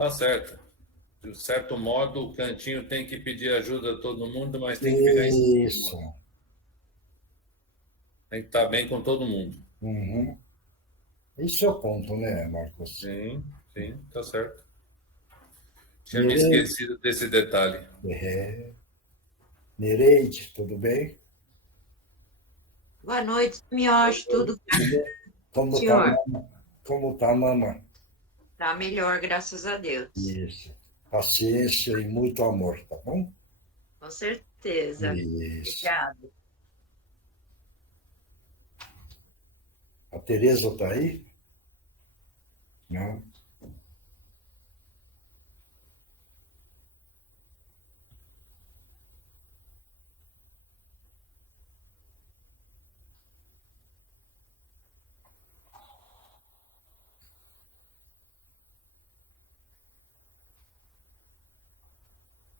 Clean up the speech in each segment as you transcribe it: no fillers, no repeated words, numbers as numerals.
Tá certo. De certo modo, o cantinho tem que pedir ajuda a todo mundo, mas tem que ficar em Isso. cima. Tem que estar bem com todo mundo. Uhum. Esse é o ponto, né, Marcos? Sim, sim, tá certo. Tinha me Nereide, esquecido desse detalhe. é, Nereide, tudo bem? Boa noite, Mioche, tudo bem, Como tá, senhor? como tá, mamãe? Tá melhor, graças a Deus. Isso. Paciência e muito amor, tá bom? Com certeza. Isso. Obrigada. A Tereza tá aí? Não.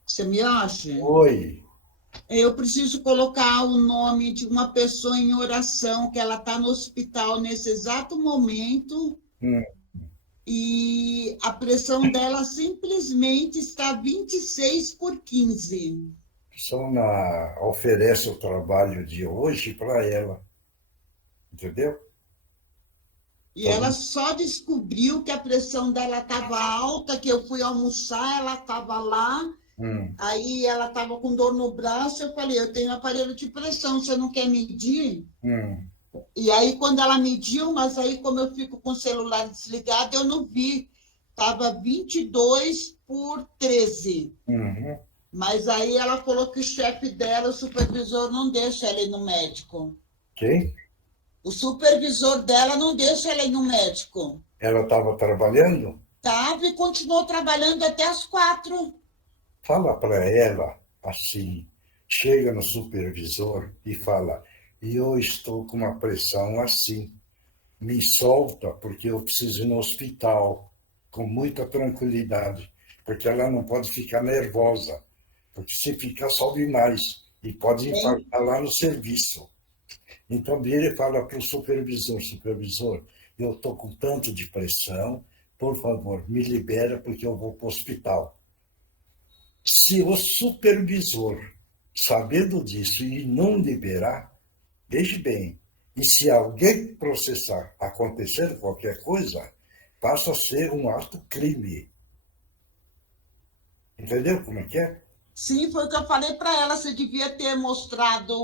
Você me acha? Oi. Eu preciso colocar o nome de uma pessoa em oração, que ela está no hospital nesse exato momento, Hum. e a pressão dela simplesmente está 26/15. Oferece o trabalho de hoje para ela, entendeu? E Tá ela bom? só descobriu que a pressão dela estava alta, que eu fui almoçar, ela estava lá, Hum, aí ela estava com dor no braço, eu falei, eu tenho aparelho de pressão, você não quer medir? hum. E aí, quando ela mediu, mas aí, como eu fico com o celular desligado, eu não vi. Estava 22/13. Uhum. Mas aí ela falou que o chefe dela, o supervisor, não deixa ela ir no médico. Quem? O supervisor dela não deixa ela ir no médico. Ela estava trabalhando? Estava e continuou trabalhando até as 4. Fala para ela assim, chega no supervisor e fala, eu estou com uma pressão assim, me solta porque eu preciso ir no hospital, com muita tranquilidade, porque ela não pode ficar nervosa, porque se ficar sobe mais e pode Tem, infartar lá no serviço. Então vira e fala para o supervisor, supervisor, eu estou com tanto de pressão, por favor, me libera porque eu vou para o hospital. Se o supervisor, sabendo disso e não liberar, veja bem, e se alguém processar, acontecer qualquer coisa, passa a ser um ato crime. Entendeu como é que é? sim, foi o que eu falei para ela. Você devia ter mostrado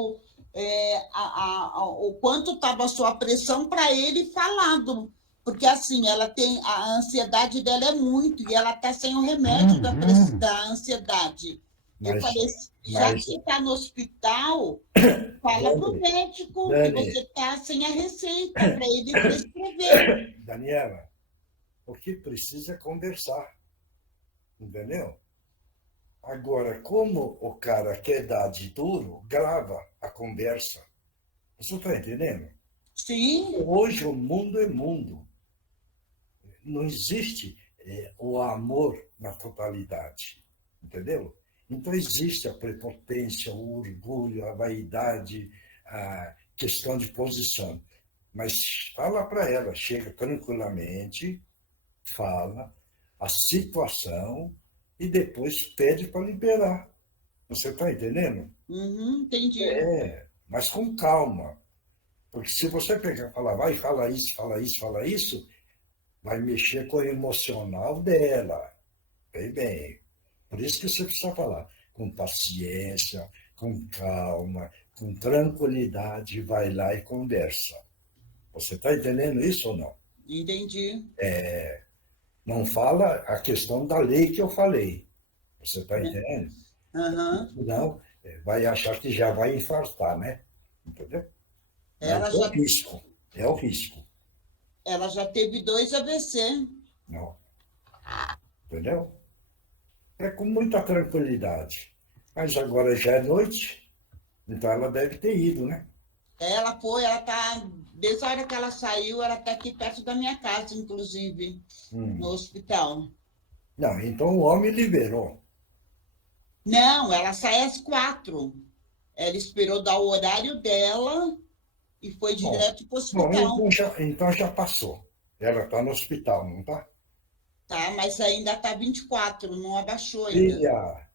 o quanto estava a sua pressão para ele e falado. Porque assim, ela tem a ansiedade dela é muito e ela está sem o remédio da ansiedade. Eu Mas, falei, já que mas você está no hospital, fala para o Dani, médico que Dani, você está sem a receita para ele prescrever. Daniela, o que precisa é conversar, entendeu? Agora, como o cara quer dar de duro, grava a conversa. Você está entendendo? Sim, Hoje o mundo é mundo. Não existe o amor na totalidade, entendeu? Então existe a prepotência, o orgulho, a vaidade, a questão de posição. Mas fala para ela, chega tranquilamente, fala a situação e depois pede para liberar. Você está entendendo? uhum, entendi. É, mas com calma. Porque se você pegar e falar, vai, fala isso, fala isso, fala isso, vai mexer com o emocional dela. Bem, bem. Por isso que você precisa falar com paciência, com calma, com tranquilidade, vai lá e conversa. Você está entendendo isso ou não? Entendi. Não fala a questão da lei que eu falei. Você está entendendo? Uhum. Não, vai achar que já vai infartar, né? Entendeu? Mas Ela é o já, risco. É o risco. ela já teve 2 AVC. Não. Entendeu? É com muita tranquilidade. Mas agora já é noite, então ela deve ter ido, né? Ela foi, ela tá, desde a hora que ela saiu, ela está aqui perto da minha casa, inclusive, no Hum. hospital. Não, então o homem liberou. Não, ela sai às 4. Ela esperou dar o horário dela e foi Bom, direto para o bom hospital. então já passou. Ela está no hospital, não está? Tá, mas ainda está 24, não abaixou ainda. Filha,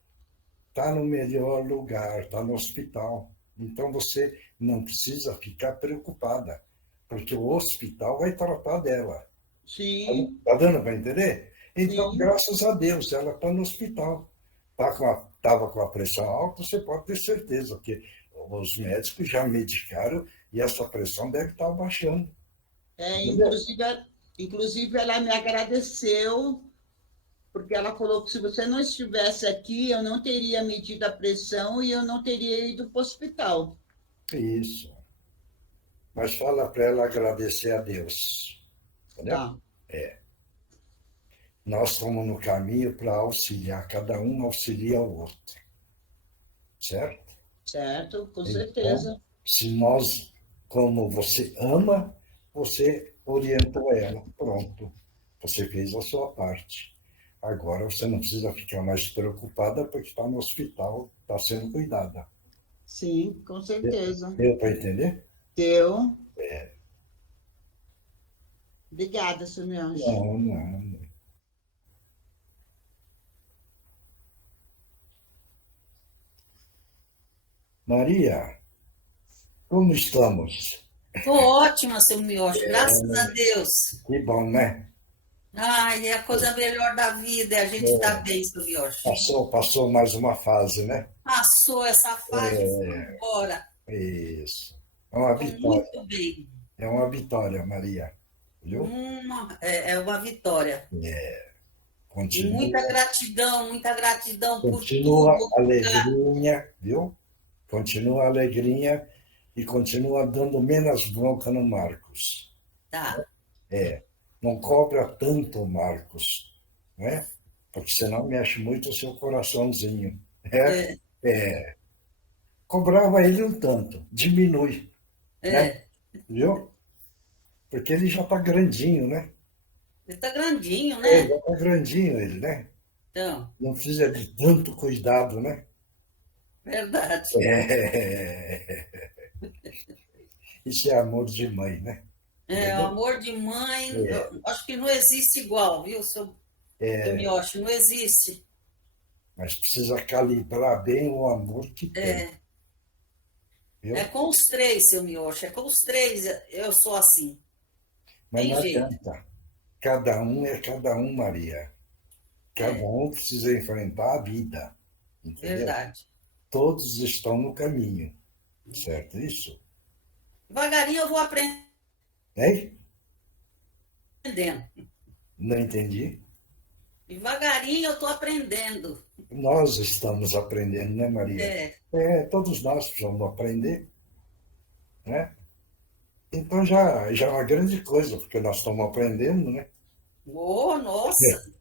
está no melhor lugar, está no hospital. Então você não precisa ficar preocupada, porque o hospital vai tratar dela. Sim, Está dando para entender? Então, sim. graças a Deus, ela está no hospital. Estava com a pressão alta, você pode ter certeza, porque os médicos já medicaram e essa pressão deve estar baixando. Entendeu? Inclusive, ela me agradeceu, porque ela falou que se você não estivesse aqui, eu não teria medido a pressão e eu não teria ido para o hospital. Isso. Mas fala para ela agradecer a Deus. Entendeu? Tá, Nós estamos no caminho para auxiliar, cada um auxilia o outro. Certo? certo, com Então, certeza. se nós, como você ama, você orientou ela. Pronto. Você fez a sua parte. Agora você não precisa ficar mais preocupada porque está no hospital, está sendo cuidada. Sim, com certeza. Deu para entender? Deu. Obrigada, seu meu anjo. Não, não. Maria, como estamos? Tô ótima, seu Miocho, graças a Deus. Que bom, né? Ai, é a coisa melhor da vida, é a gente estar bem, seu Miocho. Passou mais uma fase, né? Passou essa fase, foi embora. Isso. É uma Tô vitória. muito bem. É uma vitória, Maria. Viu? É uma vitória. E Continua, muita gratidão por continua tudo. alegrinha, viu? Continua alegrinha e continua dando menos bronca no Marcos. Tá, Não cobra tanto o Marcos, né? Porque senão mexe muito o seu coraçãozinho. Cobrava ele um tanto, diminui, né? Viu? Porque ele já está grandinho, né? ele tá grandinho, né? Já está grandinho ele, né? Então, Não precisa de tanto cuidado, né? verdade. Isso é amor de mãe, né? O amor de mãe, eu acho que não existe igual, viu, seu Miocho? Não existe. Mas precisa calibrar bem o amor que tem. Viu? É com os três, seu Miocho, é com os três eu sou assim. Mas Tem não jeito. adianta. Cada um é cada um, Maria. Cada um precisa enfrentar a vida. Entendeu? Verdade. Todos estão no caminho. Certo isso? Devagarinho eu vou aprendendo. Hein? Não entendi. Devagarinho eu estou aprendendo. Nós estamos aprendendo, né, Maria? Todos nós precisamos aprender, né? Então já é uma grande coisa, porque nós estamos aprendendo, né? Oh, nossa!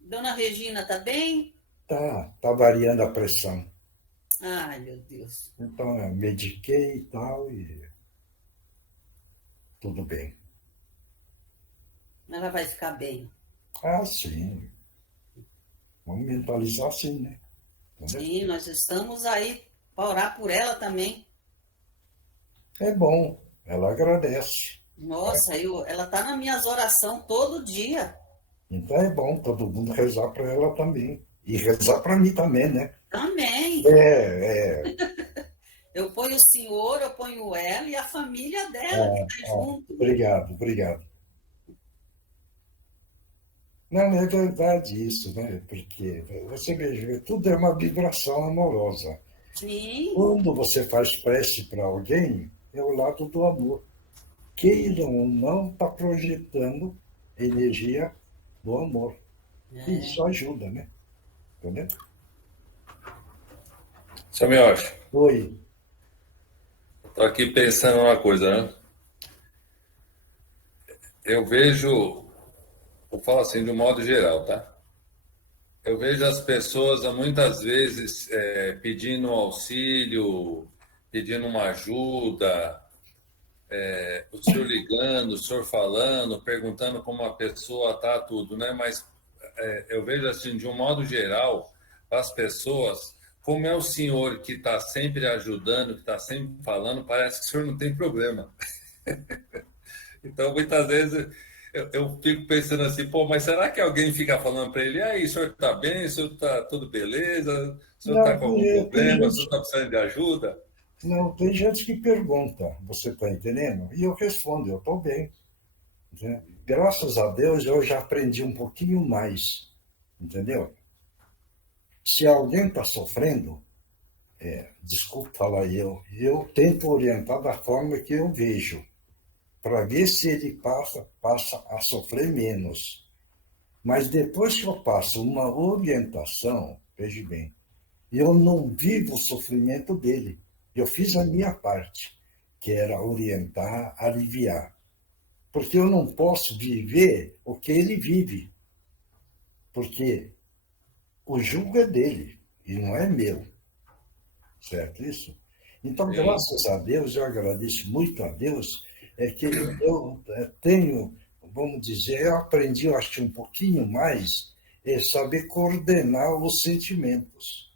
Dona Regina tá bem? Tá variando a pressão. Ai, meu Deus. Então, eu mediquei e tal, e tudo bem. Ela vai ficar bem. Ah, sim. Vamos mentalizar assim, né? Entendeu? Sim, nós estamos aí para orar por ela também. É bom, ela agradece. Nossa, ela tá nas minhas orações todo dia. Então é bom todo mundo rezar para ela também. E rezar para mim também, né? Também. Eu ponho o senhor, eu ponho ela e a família dela que está junto. Obrigado. Não, é verdade isso, né? Porque você veja, tudo é uma vibração amorosa. Sim. Quando você faz prece para alguém, é o lado do amor. Queiram ou não, está projetando energia do amor. Isso ajuda, né? Entendeu? Seu Miocho, Oi. estou aqui pensando uma coisa, né? Eu vejo, eu falo assim de um modo geral, tá? Eu vejo as pessoas muitas vezes pedindo auxílio, pedindo uma ajuda, o senhor ligando, o senhor falando, perguntando como a pessoa está, tudo, né? Mas eu vejo assim, de um modo geral, as pessoas, como é o senhor que está sempre ajudando, que está sempre falando, parece que o senhor não tem problema. Então, muitas vezes, eu fico pensando assim, pô, mas será que alguém fica falando para ele, aí, o senhor está bem, o senhor está tudo beleza, o senhor está Não, com algum tem problema, o senhor gente, está precisando de ajuda? não, tem gente que pergunta, você está entendendo? E eu respondo, eu estou bem. Né? Graças a Deus eu já aprendi um pouquinho mais, entendeu? Se alguém está sofrendo, desculpa falar eu tento orientar da forma que eu vejo, para ver se ele passa a sofrer menos. Mas depois que eu passo uma orientação, veja bem, eu não vivo o sofrimento dele. Eu fiz a minha parte, que era orientar, aliviar. Porque eu não posso viver o que ele vive. Porque o julgo é dele e não é meu. Certo isso? Então, Sim. graças a Deus, eu agradeço muito a Deus, é que eu tenho, vamos dizer, eu aprendi, eu acho, um pouquinho mais, saber coordenar os sentimentos.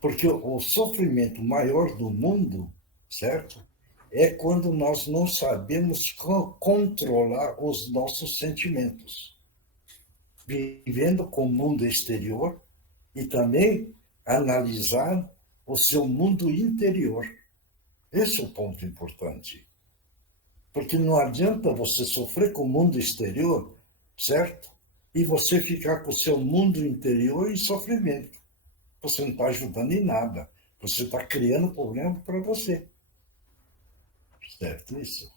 Porque o sofrimento maior do mundo, certo? É quando nós não sabemos controlar os nossos sentimentos. Vivendo com o mundo exterior e também analisar o seu mundo interior. Esse é o ponto importante. Porque não adianta você sofrer com o mundo exterior, certo? E você ficar com o seu mundo interior em sofrimento. Você não está ajudando em nada. Você está criando problema para você. Certo isso?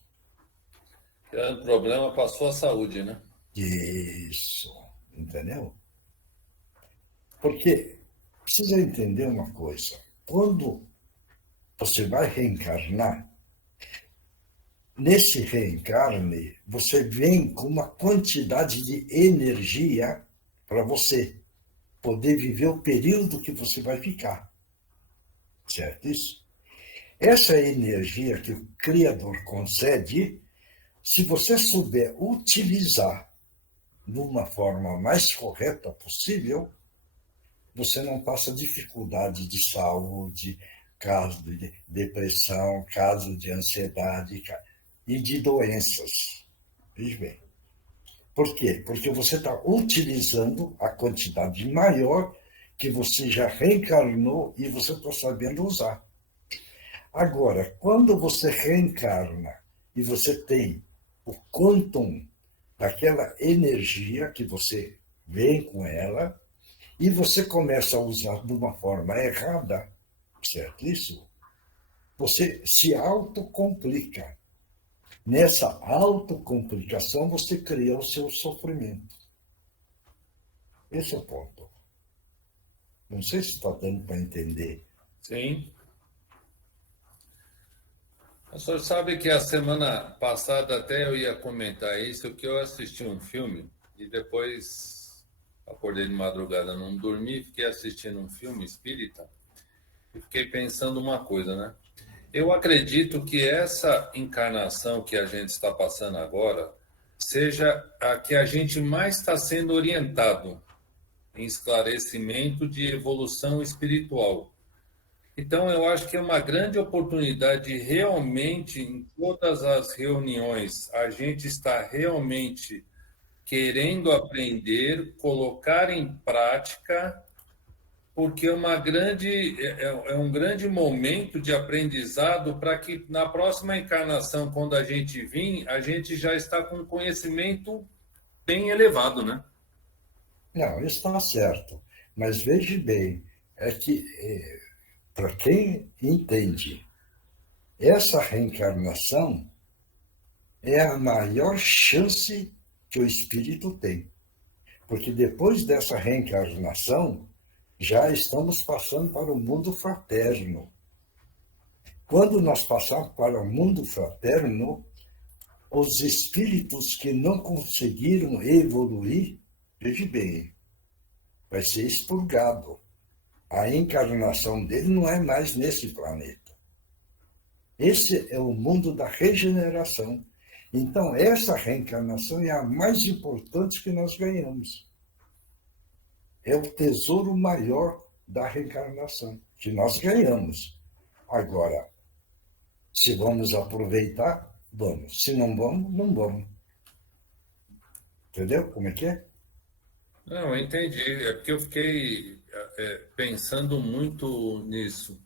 Criando problema para a sua saúde, né? Isso. Entendeu? Porque precisa entender uma coisa. Quando você vai reencarnar, nesse reencarne, você vem com uma quantidade de energia para você poder viver o período que você vai ficar. Certo isso? Essa energia que o Criador concede, se você souber utilizar de uma forma mais correta possível, você não passa dificuldade de saúde, caso de depressão, caso de ansiedade e de doenças. Veja bem. Por quê? Porque você está utilizando a quantidade maior que você já reencarnou e você está sabendo usar. Agora, quando você reencarna e você tem o quantum daquela energia que você vem com ela, e você começa a usar de uma forma errada, certo isso? Você se autocomplica. Nessa autocomplicação, você cria o seu sofrimento. Esse é o ponto. Não sei se está dando para entender. Sim. O senhor sabe que a semana passada até eu ia comentar isso, que eu assisti um filme e depois acordei de madrugada, não dormi, fiquei assistindo um filme espírita e fiquei pensando uma coisa, né? Eu acredito que essa encarnação que a gente está passando agora seja a que a gente mais está sendo orientado em esclarecimento de evolução espiritual. Então, eu acho que é uma grande oportunidade de realmente, em todas as reuniões, a gente está realmente querendo aprender, colocar em prática, porque é um grande momento de aprendizado para que na próxima encarnação, quando a gente vir, a gente já está com conhecimento bem elevado, né? Não, isso está certo. Mas veja bem, é que, para quem entende, essa reencarnação é a maior chance que o espírito tem. Porque depois dessa reencarnação, já estamos passando para o mundo fraterno. Quando nós passarmos para o mundo fraterno, os espíritos que não conseguiram evoluir, veja bem, vai ser expurgado. A encarnação dele não é mais nesse planeta. Esse é o mundo da regeneração. Então, essa reencarnação é a mais importante que nós ganhamos. É o tesouro maior da reencarnação, que nós ganhamos. Agora, se vamos aproveitar, vamos. Se não vamos, não vamos. Entendeu como é que é? Não, eu entendi. É porque eu fiquei pensando muito nisso.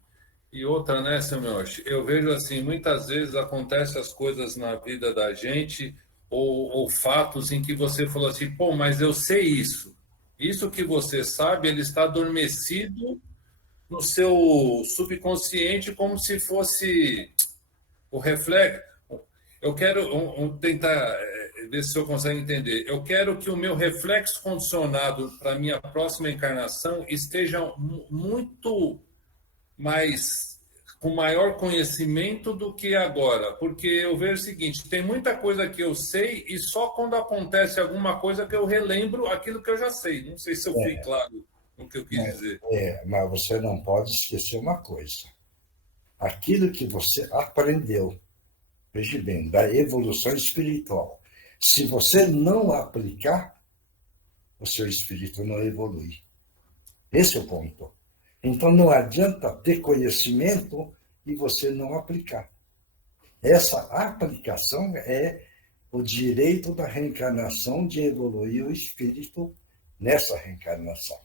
E outra, né, Samuel? Eu vejo assim, muitas vezes acontecem as coisas na vida da gente, ou fatos em que você falou assim, pô, mas eu sei isso. Isso que você sabe, ele está adormecido no seu subconsciente como se fosse o reflexo. Eu quero tentar ver se eu consigo entender. Eu quero que o meu reflexo condicionado para a minha próxima encarnação esteja muito mais com maior conhecimento do que agora, porque eu vejo o seguinte, tem muita coisa que eu sei e só quando acontece alguma coisa que eu relembro aquilo que eu já sei. Não sei se eu fui claro no que eu quis dizer. Mas você não pode esquecer uma coisa. Aquilo que você aprendeu, veja bem, da evolução espiritual, se você não aplicar, o seu espírito não evolui. Esse é o ponto. Então, não adianta ter conhecimento e você não aplicar. Essa aplicação é o direito da reencarnação de evoluir o espírito nessa reencarnação.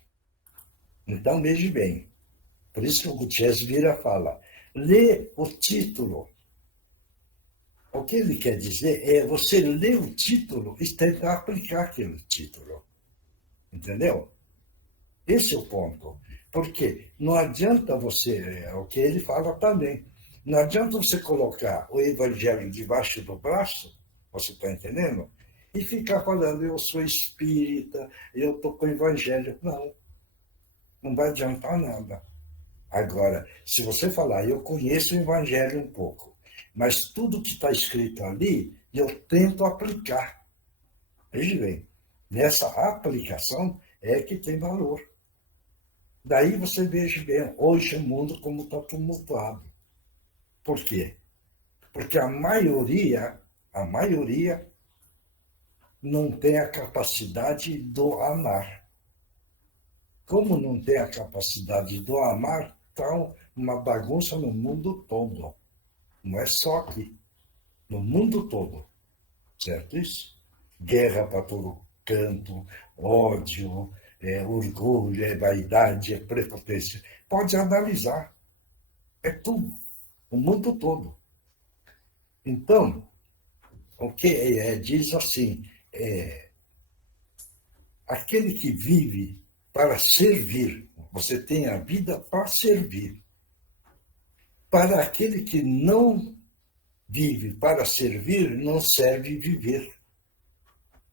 Então, veja bem. Por isso que o Gutiérrez Vieira fala, lê o título. O que ele quer dizer é você ler o título e tentar aplicar aquele título. Entendeu? Esse é o ponto. Porque não adianta você, o que ele fala também, não adianta você colocar o evangelho debaixo do braço, você está entendendo? E ficar falando, eu sou espírita, eu estou com o evangelho. Não vai adiantar nada. Agora, se você falar, eu conheço o evangelho um pouco, mas tudo que está escrito ali, eu tento aplicar. Veja bem, nessa aplicação é que tem valor. Daí você veja bem, hoje o mundo como está tumultuado. Por quê? Porque a maioria não tem a capacidade do amar. Como não tem a capacidade do amar, está uma bagunça no mundo todo. Não é só aqui. No mundo todo. Certo isso? Guerra para todo canto, ódio, orgulho, vaidade, prepotência. Pode analisar. É tudo. O mundo todo. Então, o que diz assim, aquele que vive para servir, você tem a vida para servir. Para aquele que não vive para servir, não serve viver.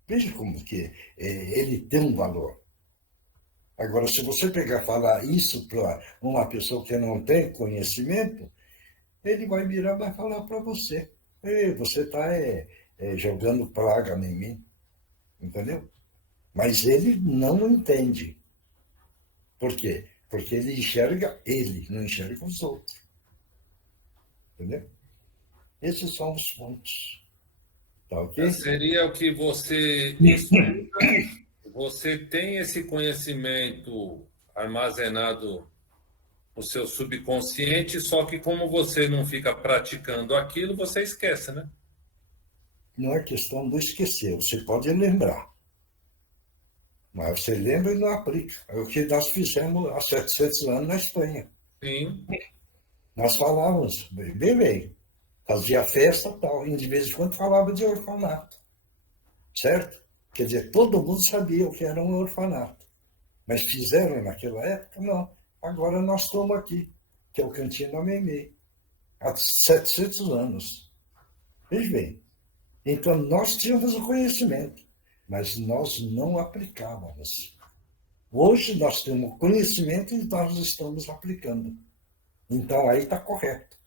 Veja como que ele tem um valor. Agora, se você pegar e falar isso para uma pessoa que não tem conhecimento, ele vai virar e vai falar para você. Você está jogando praga em mim. Entendeu? Mas ele não entende. Por quê? Porque ele enxerga ele, não enxerga os outros. Entendeu? Esses são os pontos. Tá ok? Seria o que você estuda, você tem esse conhecimento armazenado no seu subconsciente, só que como você não fica praticando aquilo, você esquece, né? Não é questão do esquecer, você pode lembrar. Mas você lembra e não aplica. É o que nós fizemos há 700 anos na Espanha. Sim. Nós falávamos, bem, fazia festa e tal, e de vez em quando falava de orfanato. Certo? Quer dizer, todo mundo sabia o que era um orfanato. Mas fizeram naquela época? Não. Agora nós estamos aqui, que é o Cantinho da Memê, há 700 anos. Veja bem. Então, nós tínhamos o conhecimento, mas nós não aplicávamos. Hoje nós temos conhecimento e nós estamos aplicando. Então, aí está correto.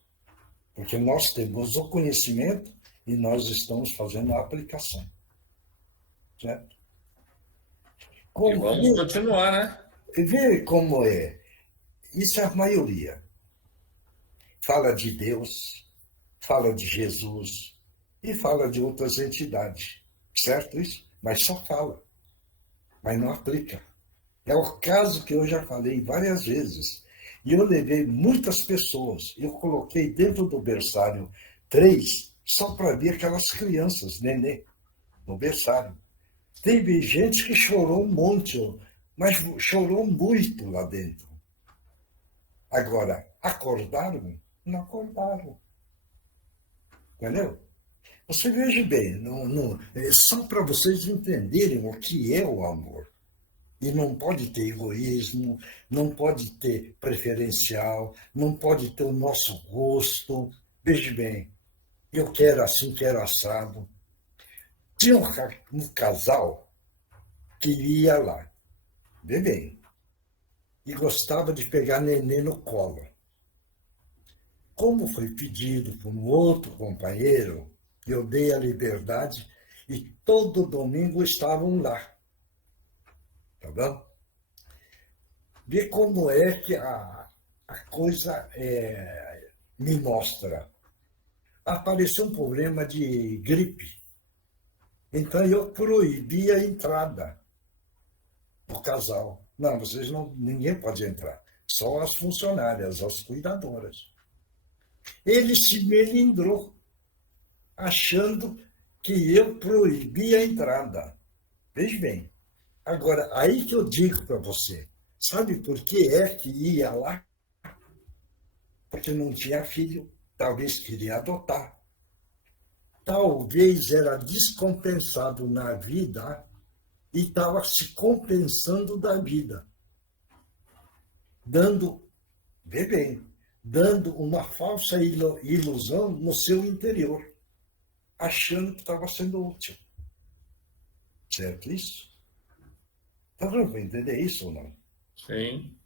Porque nós temos o conhecimento e nós estamos fazendo a aplicação. Certo? E vamos continuar, né? Vê como é. Isso é a maioria. Fala de Deus, fala de Jesus e fala de outras entidades. Certo isso? Mas só fala. Mas não aplica. É o caso que eu já falei várias vezes. E eu levei muitas pessoas. Eu coloquei dentro do berçário 3 só para ver aquelas crianças, nenê, no berçário. Teve gente que chorou um monte, mas chorou muito lá dentro. Agora, acordaram? Não acordaram. Entendeu? Você veja bem, só para vocês entenderem o que é o amor. E não pode ter egoísmo, não pode ter preferencial, não pode ter o nosso gosto. Veja bem, eu quero assim, quero assado. Tinha um casal que ia lá, vê bem, e gostava de pegar neném no colo. Como foi pedido por um outro companheiro, eu dei a liberdade e todo domingo estavam lá. Tá bom? Vê como é que a coisa me mostra. Apareceu um problema de gripe. Então eu proibi a entrada do casal. Não, vocês não, ninguém pode entrar. Só as funcionárias, as cuidadoras. Ele se melindrou, achando que eu proibia a entrada. Veja bem. Agora, aí que eu digo para você, sabe por que é que ia lá? Porque não tinha filho, talvez queria adotar. Talvez era descompensado na vida e estava se compensando da vida, vê bem, dando uma falsa ilusão no seu interior, achando que estava sendo útil. Certo isso? Está dando para entender isso ou não? Sim.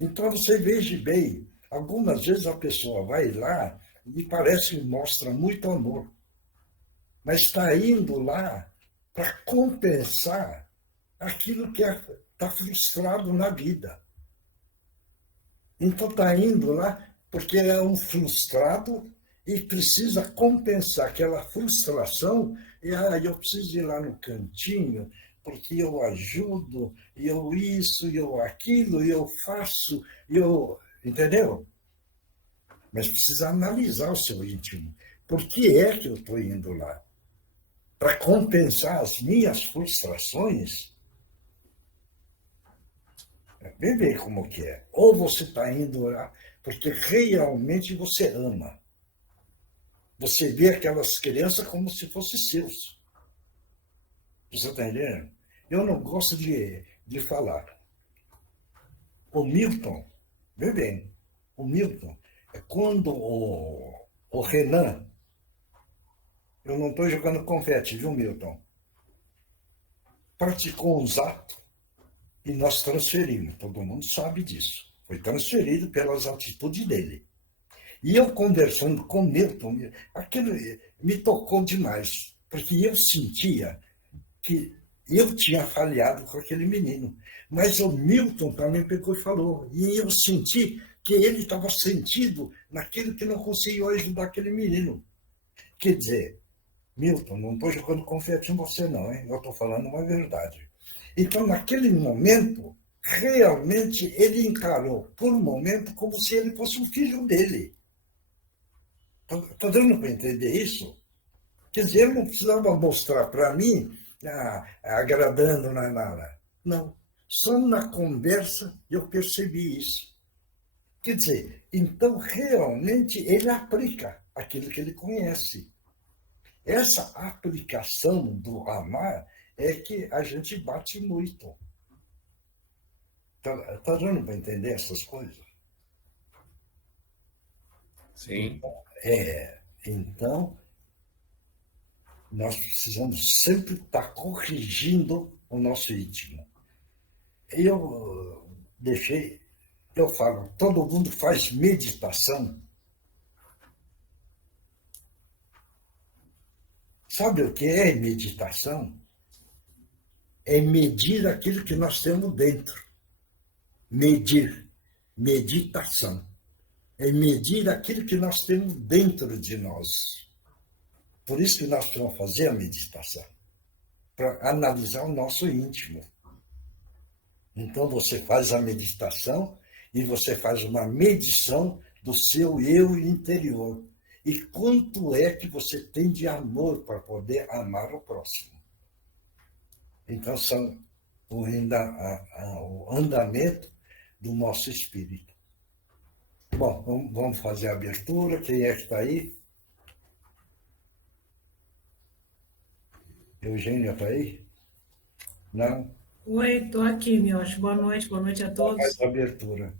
Então você veja bem, algumas vezes a pessoa vai lá e parece que mostra muito amor, mas está indo lá para compensar aquilo que está frustrado na vida. Então está indo lá porque é um frustrado e precisa compensar aquela frustração. E eu preciso ir lá no cantinho, porque eu ajudo, eu isso, eu aquilo, eu faço, entendeu? Mas precisa analisar o seu íntimo. Por que é que eu estou indo lá? Para compensar as minhas frustrações? Vê bem como que é. Ou você está indo lá porque realmente você ama. Você vê aquelas crianças como se fossem seus. Você está entendendo? Eu não gosto de falar. O Milton, vê bem, o Milton, é quando o Renan, eu não estou jogando confete, viu, Milton? Praticou uns atos e nós transferimos, todo mundo sabe disso. Foi transferido pelas atitudes dele. E eu conversando com o Milton, aquilo me tocou demais, porque eu sentia que eu tinha falhado com aquele menino. Mas o Milton também pegou e falou. E eu senti que ele estava sentido naquilo que não conseguiu ajudar aquele menino. Quer dizer, Milton, não estou jogando confete em você não, hein? Eu estou falando uma verdade. Então, naquele momento, realmente ele encarou, por um momento, como se ele fosse um filho dele. Está dando para entender isso? Quer dizer, ele não precisava mostrar para mim, agradando, nada. Não. Só na conversa eu percebi isso. Quer dizer, então realmente ele aplica aquilo que ele conhece. Essa aplicação do amar é que a gente bate muito. Está dando para entender essas coisas? Sim. Então, nós precisamos sempre estar corrigindo o nosso íntimo. Eu falo, todo mundo faz meditação. Sabe o que é meditação? É medir aquilo que nós temos dentro. Medir. Meditação. É medir aquilo que nós temos dentro de nós. Por isso que nós precisamos fazer a meditação, para analisar o nosso íntimo. Então você faz a meditação e você faz uma medição do seu eu interior. E quanto é que você tem de amor para poder amar o próximo? Então, são o andamento do nosso espírito. Bom, vamos fazer a abertura. Quem é que está aí? Eugênia está aí? Não? Oi, estou aqui, Miocha. Boa noite a todos. Faz a abertura.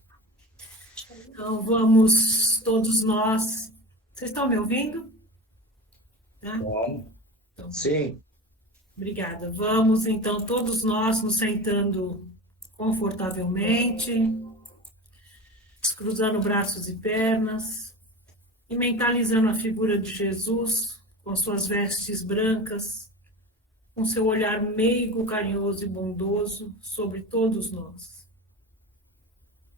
Então, vamos todos nós. Vocês estão me ouvindo? Tá? Bom. Então, Sim. obrigada. Vamos, então, todos nós nos sentando confortavelmente, descruzando braços e pernas, e mentalizando a figura de Jesus com suas vestes brancas, com seu olhar meigo, carinhoso e bondoso sobre todos nós.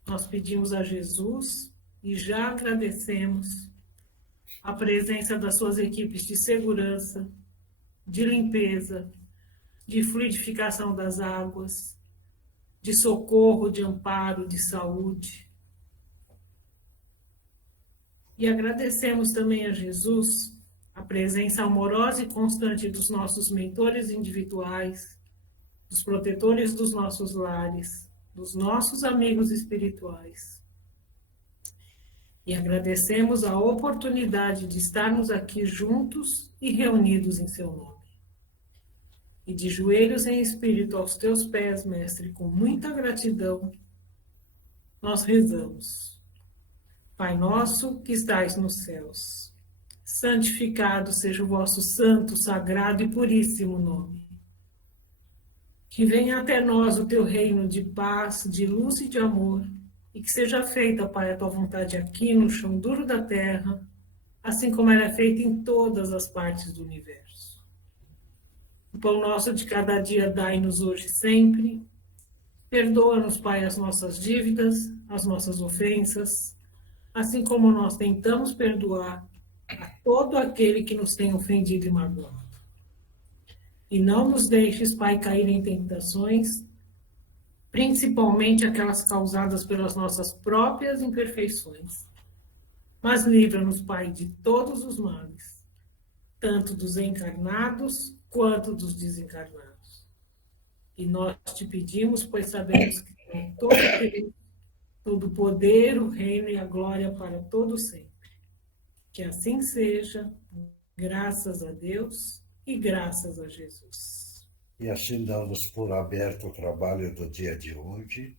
Nós pedimos a Jesus e já agradecemos a presença das suas equipes de segurança, de limpeza, de fluidificação das águas, de socorro, de amparo, de saúde. E agradecemos também a Jesus a presença amorosa e constante dos nossos mentores individuais, dos protetores dos nossos lares, dos nossos amigos espirituais. E agradecemos a oportunidade de estarmos aqui juntos e reunidos em seu nome. E de joelhos em espírito aos teus pés, Mestre, com muita gratidão, nós rezamos. Pai nosso que estais nos céus, santificado seja o vosso santo, sagrado e puríssimo nome. Que venha até nós o teu reino de paz, de luz e de amor, e que seja feita, Pai, a tua vontade aqui no chão duro da terra, assim como ela é feita em todas as partes do universo. O pão nosso de cada dia dai-nos hoje e sempre. Perdoa-nos, Pai, as nossas dívidas, as nossas ofensas, assim como nós tentamos perdoar a todo aquele que nos tem ofendido e magoado. E não nos deixes, Pai, cair em tentações, principalmente aquelas causadas pelas nossas próprias imperfeições. Mas livra-nos, Pai, de todos os males, tanto dos encarnados quanto dos desencarnados. E nós te pedimos, pois sabemos que tem todo o poder, o reino e a glória para todo sempre. Que assim seja, graças a Deus e graças a Jesus. E assim damos por aberto o trabalho do dia de hoje.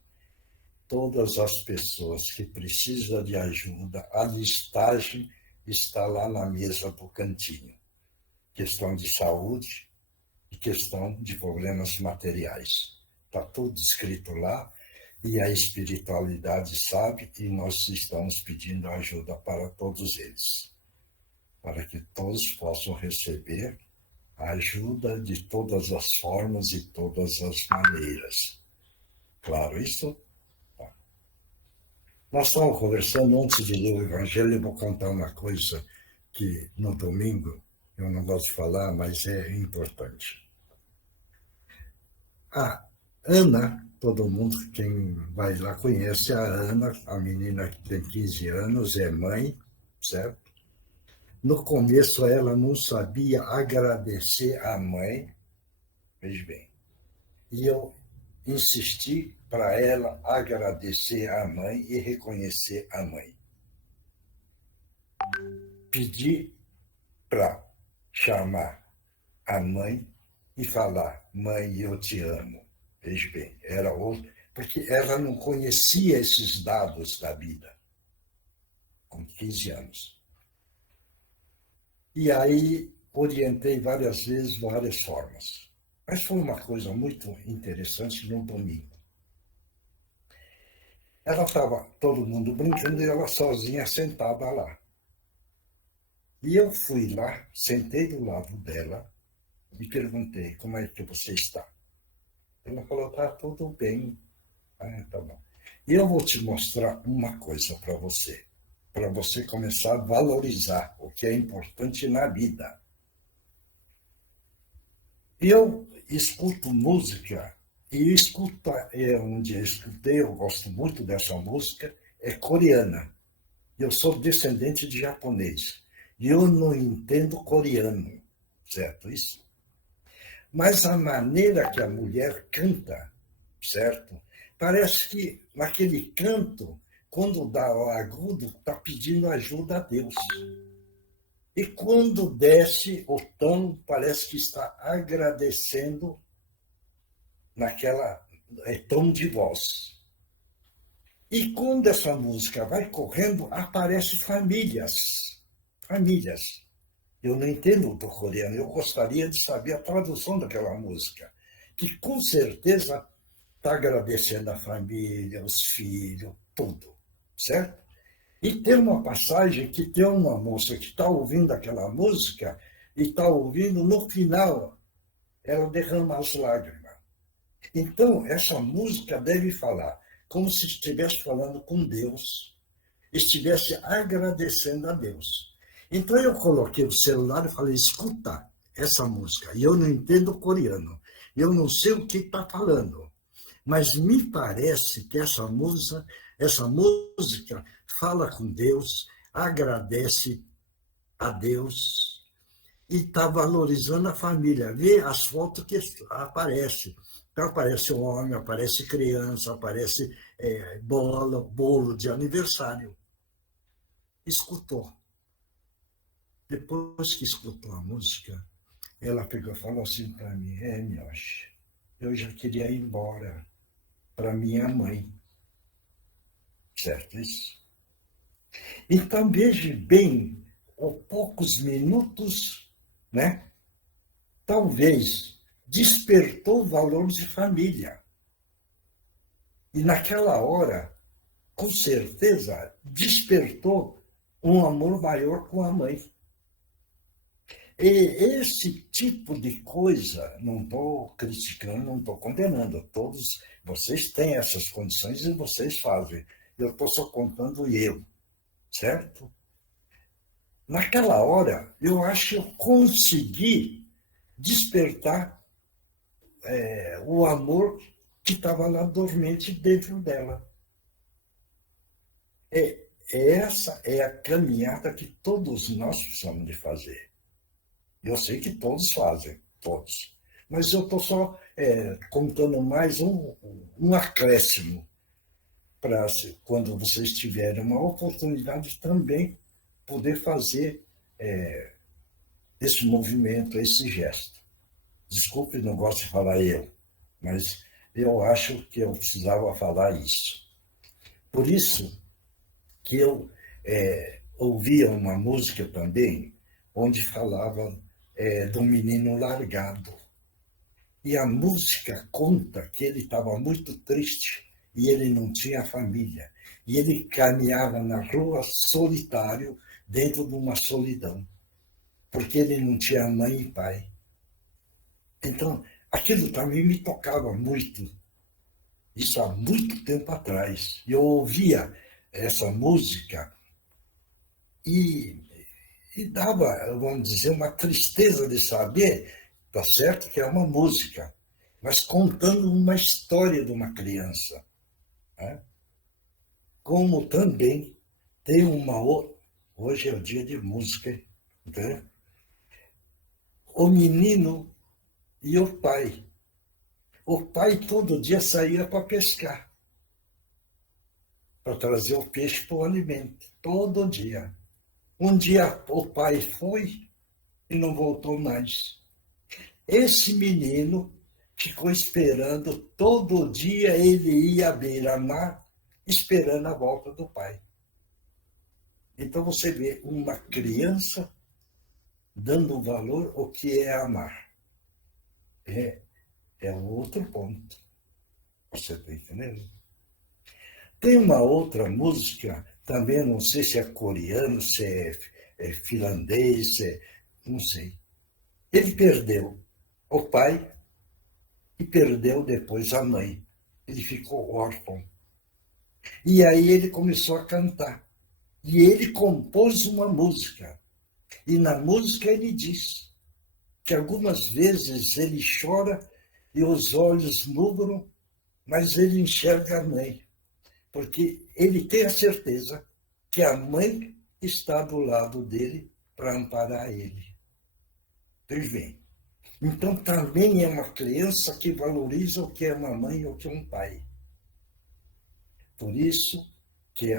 Todas as pessoas que precisam de ajuda, a listagem está lá na mesa do cantinho. Questão de saúde e questão de problemas materiais. Está tudo escrito lá e a espiritualidade sabe e nós estamos pedindo ajuda para todos eles, para que todos possam receber a ajuda de todas as formas e todas as maneiras. Claro isso? Tá. Nós estávamos conversando antes de ler o Evangelho, eu vou contar uma coisa que no domingo, eu não gosto de falar, mas é importante. A Ana, todo mundo, quem vai lá conhece a Ana, a menina que tem 15 anos, é mãe, certo? No começo ela não sabia agradecer a mãe, veja bem, e eu insisti para ela agradecer a mãe e reconhecer a mãe. Pedi para chamar a mãe e falar, mãe, eu te amo. Veja bem, era outro, porque ela não conhecia esses dados da vida, com 15 anos. E aí orientei várias vezes, várias formas. Mas foi uma coisa muito interessante no domingo. Ela estava, todo mundo brincando, e ela sozinha sentada lá. E eu fui lá, sentei do lado dela e perguntei, como é que você está? Ela falou, tá tudo bem. Ah, tá bom. E eu vou te mostrar uma coisa para você começar a valorizar o que é importante na vida. Eu escuto música, e onde eu escutei, eu gosto muito dessa música, é coreana. Eu sou descendente de japonês, e eu não entendo coreano, certo isso? Mas a maneira que a mulher canta, certo? Parece que naquele canto, quando dá o agudo, está pedindo ajuda a Deus. E quando desce o tom, parece que está agradecendo naquela tom de voz. E quando essa música vai correndo, aparecem famílias. Famílias. Eu não entendo do coreano, eu gostaria de saber a tradução daquela música, que com certeza está agradecendo a família, os filhos, tudo, certo? E tem uma passagem que tem uma moça que está ouvindo aquela música e está ouvindo, no final, ela derrama as lágrimas. Então, essa música deve falar como se estivesse falando com Deus, estivesse agradecendo a Deus. Então, eu coloquei o celular e falei, escuta essa música. E eu não entendo coreano, eu não sei o que está falando, mas me parece que essa música fala com Deus, agradece a Deus e está valorizando a família. Vê as fotos que aparecem. Então, aparece homem, aparece criança, aparece bolo de aniversário. Escutou. Depois que escutou a música, ela pegou e falou assim para mim, Mioche, eu já queria ir embora para minha mãe. Certo isso? Então, veja bem, por poucos minutos, né? Talvez despertou valores de família. E naquela hora, com certeza, despertou um amor maior com a mãe. E esse tipo de coisa, não estou criticando, não estou condenando. Todos vocês têm essas condições e vocês fazem. Eu estou só contando eu, certo? Naquela hora, eu acho que eu consegui despertar o amor que estava lá dormente dentro dela. Essa é a caminhada que todos nós precisamos de fazer. Eu sei que todos fazem, todos. Mas eu estou só contando mais um acréscimo para, quando vocês tiverem uma oportunidade também, poder fazer esse movimento, esse gesto. Desculpe, não gosto de falar eu, mas eu acho que eu precisava falar isso. Por isso que eu ouvia uma música também, onde falava do menino largado. E a música conta que ele estava muito triste e ele não tinha família. E ele caminhava na rua solitário, dentro de uma solidão, porque ele não tinha mãe e pai. Então, aquilo também me tocava muito. Isso há muito tempo atrás. Eu ouvia essa música e dava, vamos dizer, uma tristeza de saber, tá certo que é uma música, mas contando uma história de uma criança. Né? Como também tem uma outra, hoje é o dia de música, né? O menino e o pai. O pai todo dia saía para pescar, para trazer o peixe para o alimento, todo dia. Um dia o pai foi e não voltou mais. Esse menino ficou esperando, todo dia ele ia à beira-mar, esperando a volta do pai. Então você vê uma criança dando valor ao que é amar. É um outro ponto. Você está entendendo? Tem uma outra música, também não sei se é coreano, se é finlandês, não sei. Ele perdeu o pai e perdeu depois a mãe. Ele ficou órfão. E aí ele começou a cantar. E ele compôs uma música. E na música ele diz que algumas vezes ele chora e os olhos nublam, mas ele enxerga a mãe. Porque ele tem a certeza que a mãe está do lado dele para amparar ele. Pois bem, Então, também é uma criança que valoriza o que é uma mãe e o que é um pai. Por isso que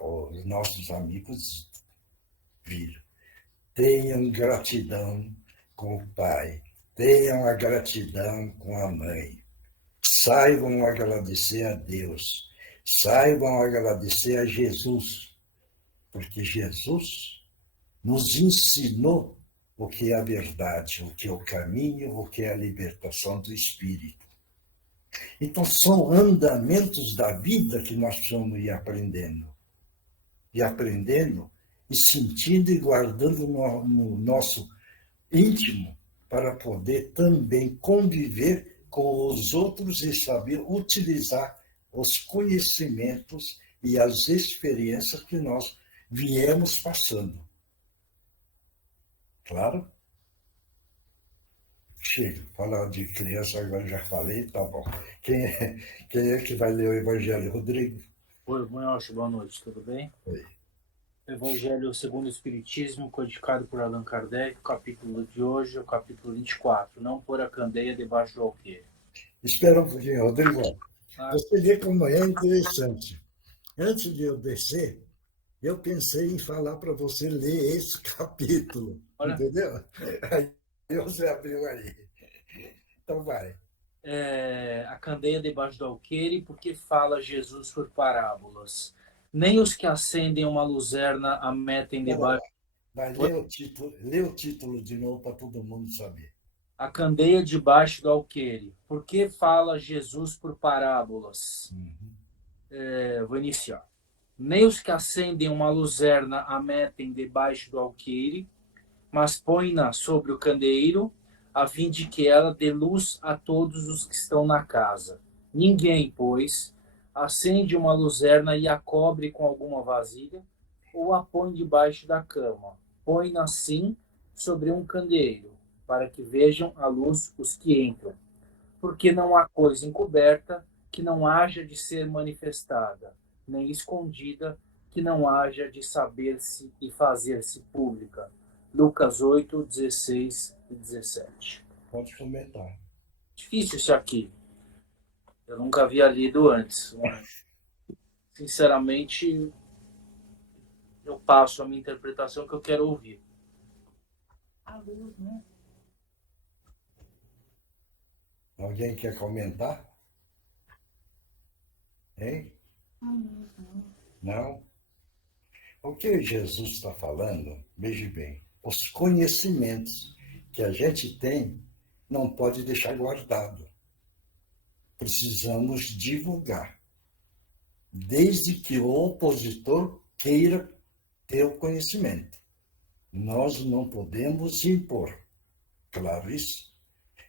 os nossos amigos viram. Tenham gratidão com o pai, tenham a gratidão com a mãe. Saibam agradecer a Deus, saibam agradecer a Jesus, porque Jesus nos ensinou o que é a verdade, o que é o caminho, o que é a libertação do espírito. Então, são andamentos da vida que nós precisamos ir aprendendo. E sentindo e guardando no nosso íntimo para poder também conviver com os outros e saber utilizar os conhecimentos e as experiências que nós viemos passando. Claro? Chega, falar de criança agora já falei, tá bom. Quem é que vai ler o Evangelho? Rodrigo? Oi, boa noite, tudo bem? Oi. Evangelho segundo o Espiritismo, codificado por Allan Kardec, o capítulo de hoje, o capítulo 24, não pôr a candeia debaixo do alqueire. Espera um pouquinho, Rodrigo. Você vê como é interessante. Antes de eu descer, eu pensei em falar para você ler esse capítulo. Olha. Entendeu? Aí você abriu aí. Então vai. A candeia debaixo do alqueire, porque fala Jesus por parábolas. Nem os que acendem uma luzerna a metem debaixo... Vai ler o título de novo para todo mundo saber. A candeia debaixo do alqueire. Por que fala Jesus por parábolas? Vou iniciar. Nem os que acendem uma luzerna a metem debaixo do alqueire, mas põe-na sobre o candeeiro, a fim de que ela dê luz a todos os que estão na casa. Ninguém, pois, acende uma luzerna e a cobre com alguma vasilha, ou a põe debaixo da cama. Põe-na, sim, sobre um candeeiro, para que vejam a luz os que entram. Porque não há coisa encoberta que não haja de ser manifestada, nem escondida que não haja de saber-se e fazer-se pública. Lucas 8, 16 e 17. Pode comentar. Difícil isso aqui. Eu nunca havia lido antes. Sinceramente, eu passo a minha interpretação que eu quero ouvir. A luz, né? Alguém quer comentar? Hein? Não? O que Jesus está falando, veja bem, os conhecimentos que a gente tem não pode deixar guardado. Precisamos divulgar, desde que o opositor queira ter o conhecimento. Nós não podemos impor, claro isso?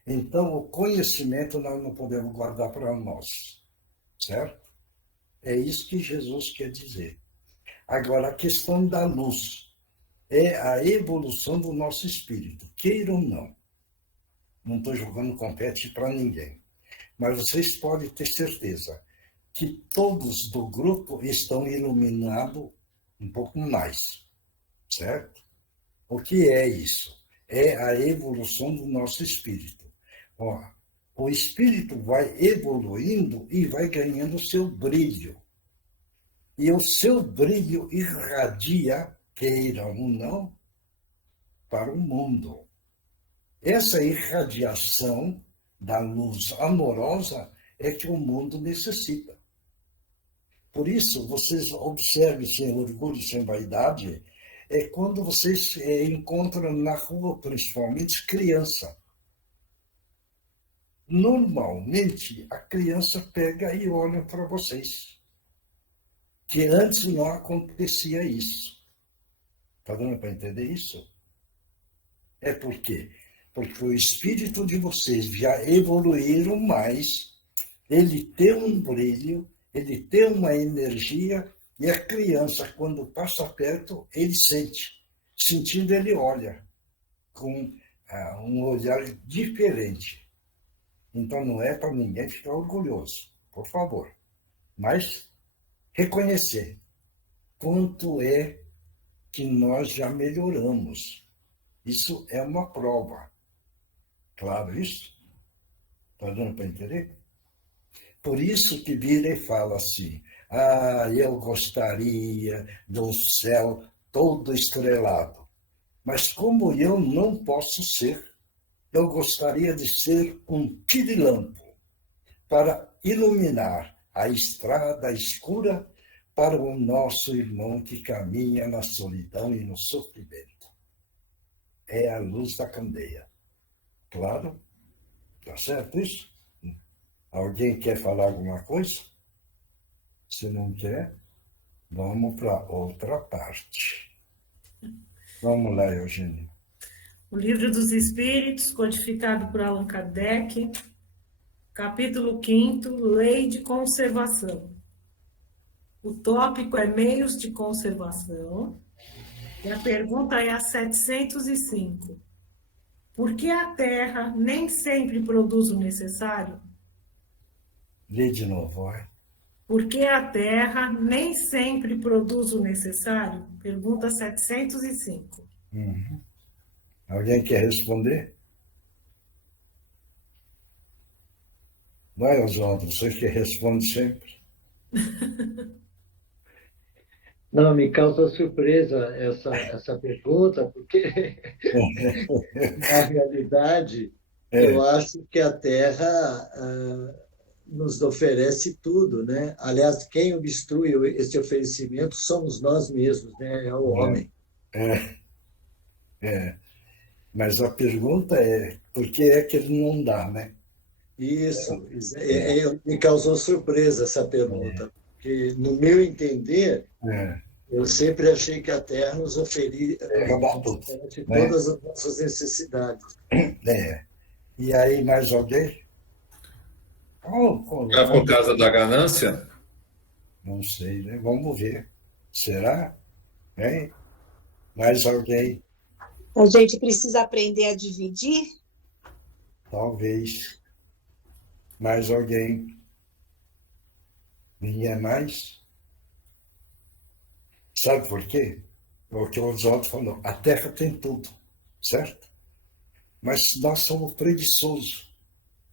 Então, o conhecimento nós não podemos guardar para nós, certo? É isso que Jesus quer dizer. Agora, a questão da luz é a evolução do nosso espírito, queira ou não. Não estou jogando confete para ninguém. Mas vocês podem ter certeza que todos do grupo estão iluminados um pouco mais, certo? O que é isso? É a evolução do nosso espírito. O espírito vai evoluindo e vai ganhando seu brilho. E o seu brilho irradia, queira ou não, para o mundo. Essa irradiação da luz amorosa é que o mundo necessita. Por isso, vocês observem, sem orgulho, sem vaidade, quando vocês encontram na rua, principalmente, criança. Normalmente, a criança pega e olha para vocês. Que antes não acontecia isso. Está dando para entender isso? É por quê? Porque o espírito de vocês já evoluíram mais, ele tem um brilho, ele tem uma energia, e a criança, quando passa perto, ele sente. Sentindo, ele olha com um olhar diferente. Então, não é para ninguém ficar orgulhoso, por favor. Mas reconhecer quanto é que nós já melhoramos. Isso é uma prova. claro isso? Está dando para entender? Por isso que vira e fala assim, eu gostaria de um céu todo estrelado. Mas como eu não posso ser, eu gostaria de ser um pirilampo para iluminar a estrada escura para o nosso irmão que caminha na solidão e no sofrimento. É a luz da candeia. Claro? Tá certo isso? Alguém quer falar alguma coisa? Se não quer, vamos para outra parte. Vamos lá, Eugênio. O Livro dos Espíritos, codificado por Allan Kardec, capítulo 5º, Lei de Conservação. O tópico é meios de conservação, e a pergunta é a 705. Por que a Terra nem sempre produz o necessário? Lê de novo, vai. Por que a Terra nem sempre produz o necessário? Pergunta 705. Alguém quer responder? Vai, Oswaldo, você que responde sempre. Não, me causa surpresa essa pergunta, porque, na realidade, eu acho que a Terra nos oferece tudo, né? Aliás, quem obstrui esse oferecimento somos nós mesmos, né? É o homem. Mas a pergunta é, por que é que ele não dá, né? Isso, me causou surpresa essa pergunta, porque, no meu entender, eu sempre achei que a Terra nos oferece todas as nossas necessidades. E aí, mais alguém? É por causa da ganância? Não sei, né? Vamos ver. Será? Hein? Mais alguém? A gente precisa aprender a dividir? Talvez. Mais alguém? Ninguém mais? Sabe por quê? O que o Oswaldo falou. A Terra tem tudo, certo? Mas nós somos preguiçosos.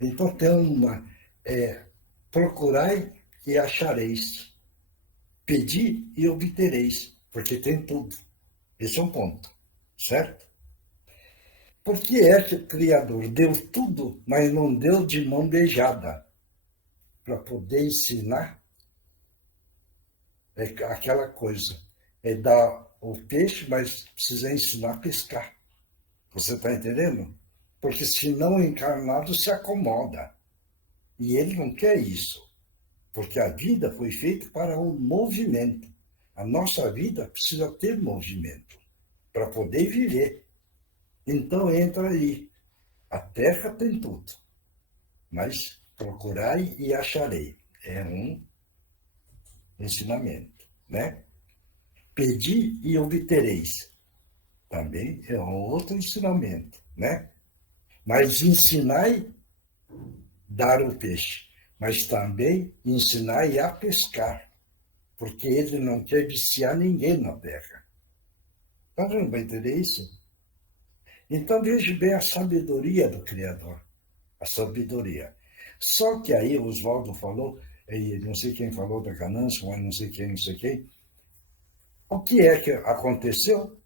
Então tem uma... procurai e achareis. Pedi e obtereis. Porque tem tudo. Esse é um ponto, certo? Por que é que o Criador deu tudo, mas não deu de mão beijada? Para poder ensinar? É aquela coisa. É dar o peixe, mas precisa ensinar a pescar. Você está entendendo? Porque senão o encarnado se acomoda. E ele não quer isso. Porque a vida foi feita para um movimento. A nossa vida precisa ter movimento para poder viver. Então entra aí. A Terra tem tudo. Mas procurai e acharei. É um ensinamento, né? Pedi e obtereis. Também é um outro ensinamento, né? Mas ensinai dar o peixe, mas também ensinai a pescar, porque ele não quer viciar ninguém na terra. Tá vendo? Vai entender isso? Então veja bem a sabedoria do Criador. A sabedoria. Só que aí o Oswaldo falou, e não sei quem falou da ganância, mas não sei quem. O que é que aconteceu?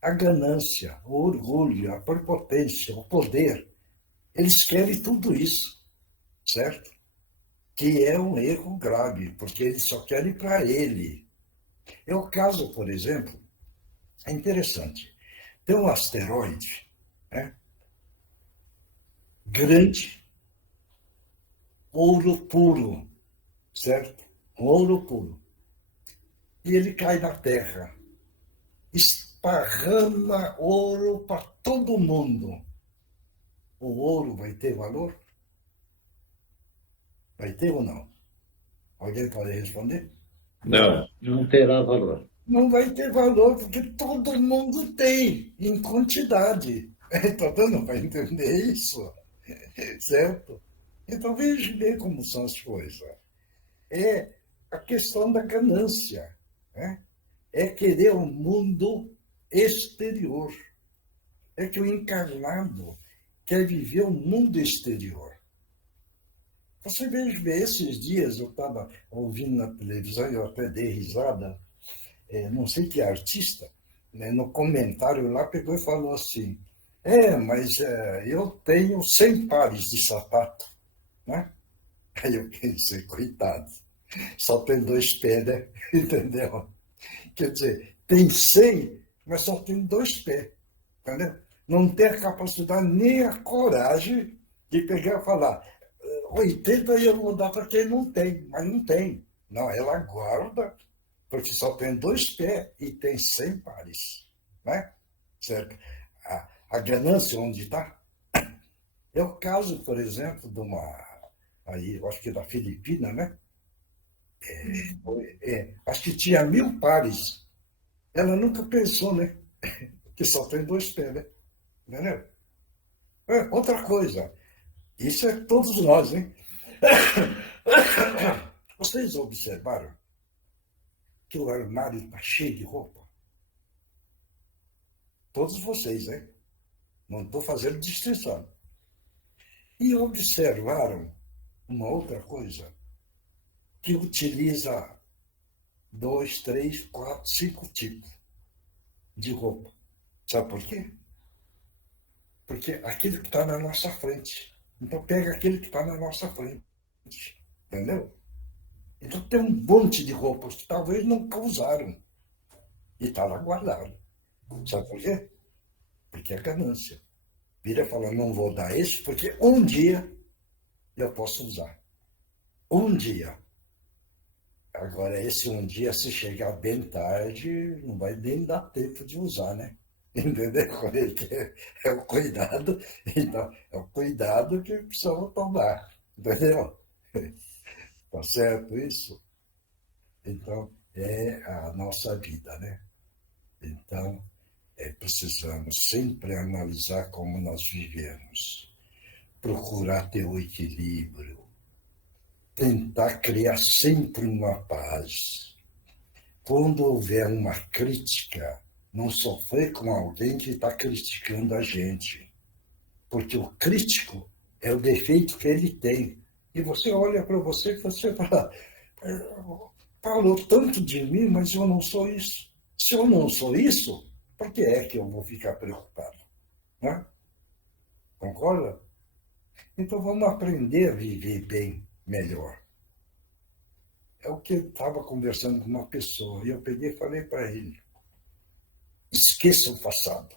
A ganância, o orgulho, a prepotência, o poder. Eles querem tudo isso, certo? Que é um erro grave, porque eles só querem para ele. É o caso, por exemplo, é interessante. Tem um asteroide, né? Grande, ouro puro, certo? Ouro puro. E ele cai na Terra, esparrama ouro para todo mundo. O ouro vai ter valor? Vai ter ou não? Alguém pode responder? Não. Não terá valor. Não vai ter valor, porque todo mundo tem, em quantidade. Está dando para entender isso? Certo? Então veja bem como são as coisas. É a questão da ganância. Né? É querer um mundo exterior. É que o encarnado quer viver o mundo exterior. Você vê, esses dias eu estava ouvindo na televisão, eu até dei risada, não sei que artista, né, no comentário lá pegou e falou assim, mas eu tenho 100 pares de sapato, né? Aí eu pensei, coitado, só tem 2 pés, né? Entendeu? Quer dizer, tem 100, mas só tem 2 pés, entendeu? Não tem a capacidade nem a coragem de pegar e falar 80 eu vou dar para quem não tem, mas não tem. Não, ela guarda, porque só tem 2 pés e tem 100 pares, né? Certo? A ganância onde está? É o caso, por exemplo, de uma, aí, eu acho que da Filipina, né? Acho que tinha 1000 pares. Ela nunca pensou, né? Que só tem 2 pés, né? Entendeu? Outra coisa, isso é todos nós, hein? Vocês observaram que o armário está cheio de roupa? Todos vocês, hein? Não estou fazendo distinção. E observaram uma outra coisa, que utiliza 2, 3, 4, 5 tipos de roupa. Sabe por quê? Porque aquele que está na nossa frente. Então pega aquele que está na nossa frente. Entendeu? Então tem um monte de roupas que talvez nunca usaram. E está lá guardado. Sabe por quê? Porque é ganância. Vira e fala, não vou dar isso, porque um dia eu posso usar. Um dia. Agora, esse um dia, se chegar bem tarde, não vai nem dar tempo de usar, né? Entendeu? É o cuidado, então, é o cuidado que precisamos tomar. Entendeu? Tá certo isso? Então, é a nossa vida, né? Então, precisamos sempre analisar como nós vivemos, procurar ter o equilíbrio, tentar criar sempre uma paz. Quando houver uma crítica, não sofrer com alguém que está criticando a gente, porque o crítico é o defeito que ele tem. E você olha para você e você fala, falou tanto de mim, mas eu não sou isso. Se eu não sou isso, por que é que eu vou ficar preocupado? Né? Concorda? Então vamos aprender a viver bem, melhor. É o que eu estava conversando com uma pessoa, e eu peguei e falei para ele, esqueça o passado.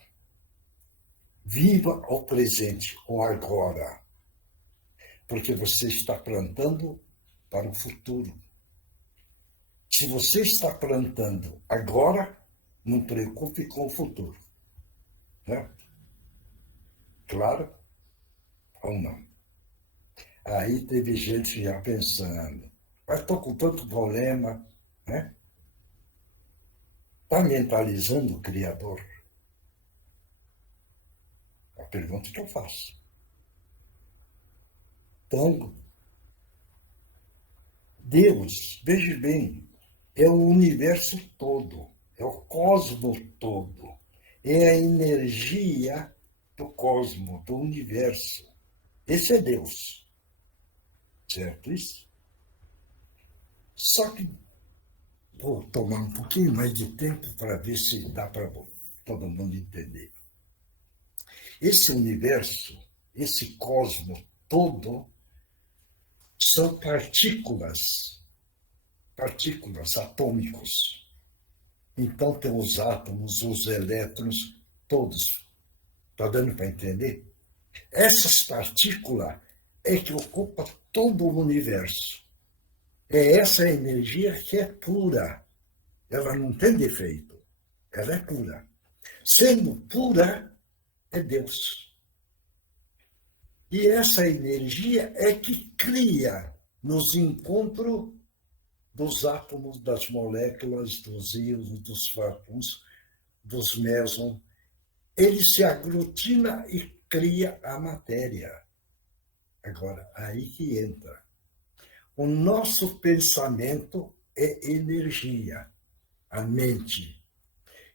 Viva o presente, o agora. Porque você está plantando para o futuro. Se você está plantando agora, não preocupe com o futuro. Né? Claro ou não? Aí teve gente já pensando, mas estou com tanto problema, né? Está mentalizando o Criador? É a pergunta que eu faço. Então, Deus, veja bem, é o universo todo, é o cosmos todo, é a energia do cosmos, do universo. Esse é Deus. Certo isso? Só que vou tomar um pouquinho mais de tempo para ver se dá para todo mundo entender. Esse universo, esse cosmos todo, são partículas atômicos. Então tem os átomos, os elétrons, todos. Está dando para entender? Essas partículas é que ocupam todo o universo. É essa energia que é pura. Ela não tem defeito. Ela é pura. Sendo pura, é Deus. E essa energia é que cria nos encontros dos átomos, das moléculas, dos íons, dos fótons, dos mesons. Ele se aglutina e cria a matéria. Agora, aí que entra. O nosso pensamento é energia, a mente.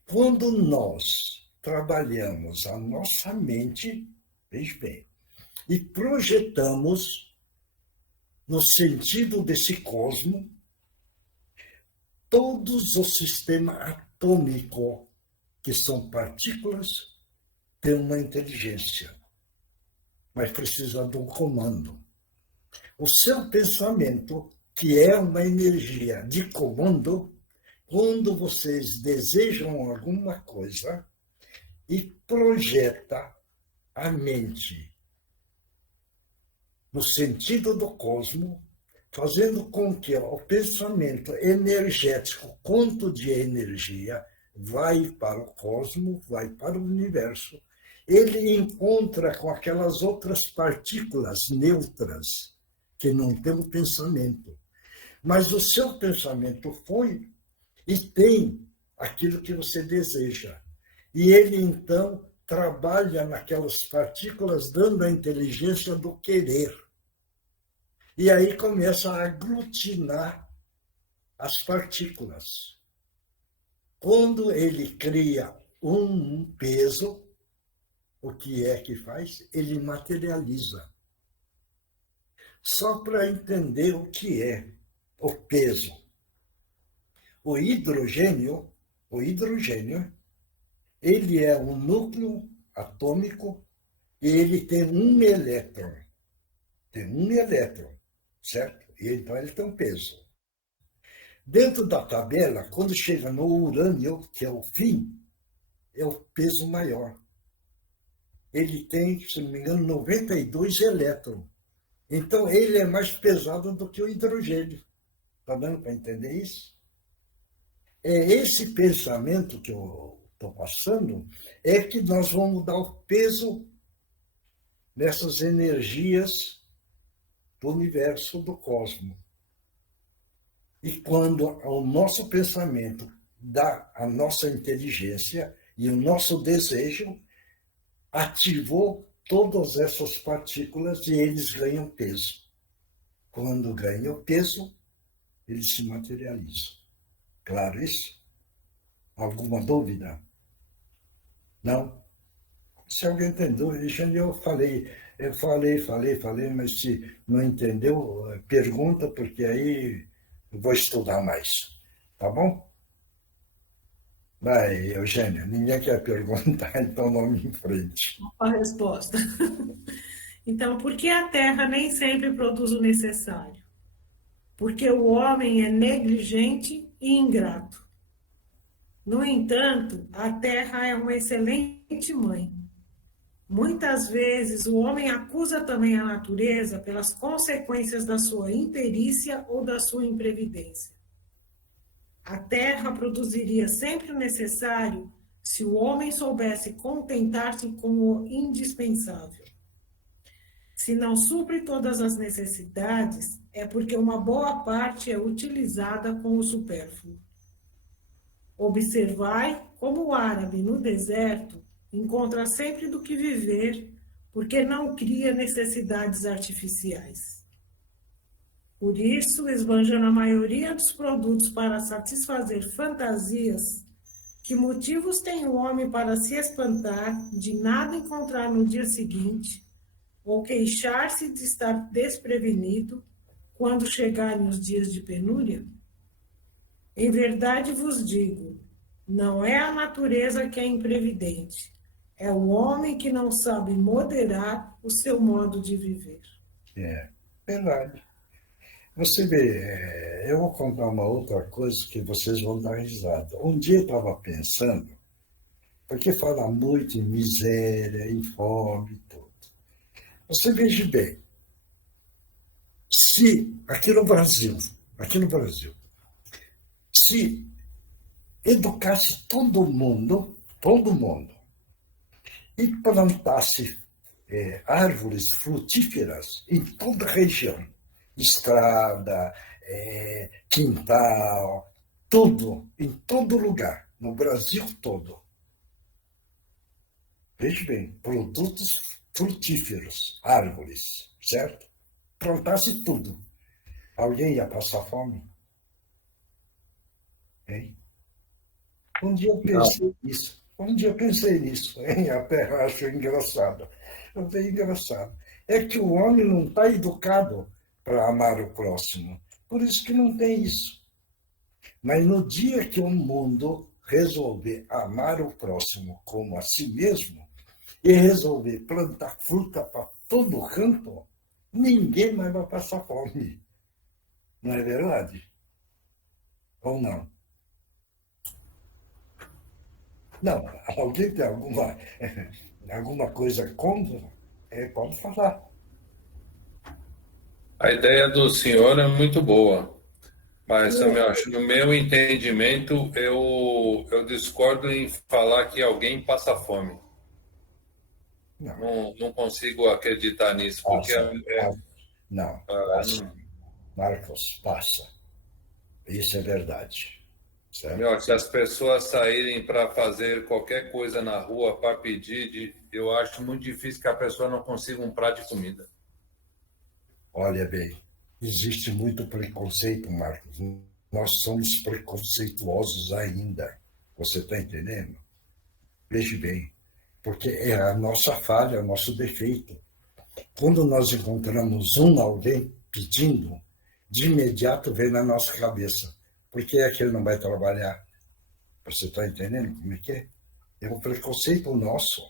Quando nós trabalhamos a nossa mente, veja bem, e projetamos no sentido desse cosmo todos os sistemas atômicos, que são partículas, têm uma inteligência, mas precisa de um comando. O seu pensamento, que é uma energia de comando, quando vocês desejam alguma coisa e projeta a mente no sentido do cosmo, fazendo com que o pensamento energético, quanto de energia, vai para o cosmo, vai para o universo, ele encontra com aquelas outras partículas neutras que não têm um pensamento. Mas o seu pensamento foi e tem aquilo que você deseja. E ele, então, trabalha naquelas partículas, dando a inteligência do querer. E aí começa a aglutinar as partículas. Quando ele cria um peso, o que é que faz? Ele materializa. Só para entender o que é o peso. O hidrogênio, ele é um núcleo atômico e ele tem um elétron. Tem um elétron, certo? E então ele tem um peso. Dentro da tabela, quando chega no urânio, que é o fim, é o peso maior. Ele tem, se não me engano, 92 elétrons. Então, ele é mais pesado do que o hidrogênio. Está dando para entender isso? É esse pensamento que eu estou passando, é que nós vamos dar o peso nessas energias do universo, do cosmos. E quando o nosso pensamento dá a nossa inteligência e o nosso desejo, ativou todas essas partículas e eles ganham peso. Quando ganham peso, eles se materializam. Claro isso? Alguma dúvida? Não? Se alguém tem dúvida, eu falei, mas se não entendeu, pergunta, porque aí eu vou estudar mais. Tá bom? Vai, Eugênia, ninguém quer perguntar, então vamos em frente. A resposta. Então, por que a Terra nem sempre produz o necessário? Porque o homem é negligente e ingrato. No entanto, a Terra é uma excelente mãe. Muitas vezes o homem acusa também a natureza pelas consequências da sua imperícia ou da sua imprevidência. A terra produziria sempre o necessário se o homem soubesse contentar-se com o indispensável. Se não supre todas as necessidades, é porque uma boa parte é utilizada com o supérfluo. Observai como o árabe no deserto encontra sempre do que viver, porque não cria necessidades artificiais. Por isso, esbanjando a maioria dos produtos para satisfazer fantasias, que motivos tem o homem para se espantar de nada encontrar no dia seguinte, ou queixar-se de estar desprevenido quando chegarem os dias de penúria? Em verdade vos digo, não é a natureza que é imprevidente, é o homem que não sabe moderar o seu modo de viver. É, verdade. Você vê, eu vou contar uma outra coisa que vocês vão dar risada. Um dia eu estava pensando, porque fala muito em miséria, em fome e tudo. Você veja bem, se aqui no Brasil, se educasse todo mundo, e plantasse árvores frutíferas em toda a região, estrada, quintal, tudo, em todo lugar, no Brasil todo. Veja bem, produtos frutíferos, árvores, certo? Plantasse tudo. Alguém ia passar fome? Hein? Um dia eu pensei nisso, hein? Até acho engraçado. Eu falei, engraçado. É que o homem não está educado para amar o próximo. Por isso que não tem isso. Mas no dia que o mundo resolver amar o próximo como a si mesmo e resolver plantar fruta para todo canto, ninguém mais vai passar fome. Não é verdade? Ou não? Não, alguém tem alguma coisa contra? Pode falar. A ideia do senhor é muito boa, mas, Samuel, no meu entendimento, eu discordo em falar que alguém passa fome. Não consigo acreditar nisso, porque não, passa. Marcos, passa. Isso é verdade. Meu, se as pessoas saírem para fazer qualquer coisa na rua para pedir, eu acho muito difícil que a pessoa não consiga um prato de comida. Olha bem, existe muito preconceito, Marcos. Nós somos preconceituosos ainda. Você está entendendo? Veja bem, porque é a nossa falha, é o nosso defeito. Quando nós encontramos alguém pedindo, de imediato vem na nossa cabeça: por que é que ele não vai trabalhar? Você está entendendo como é que é? É um preconceito nosso,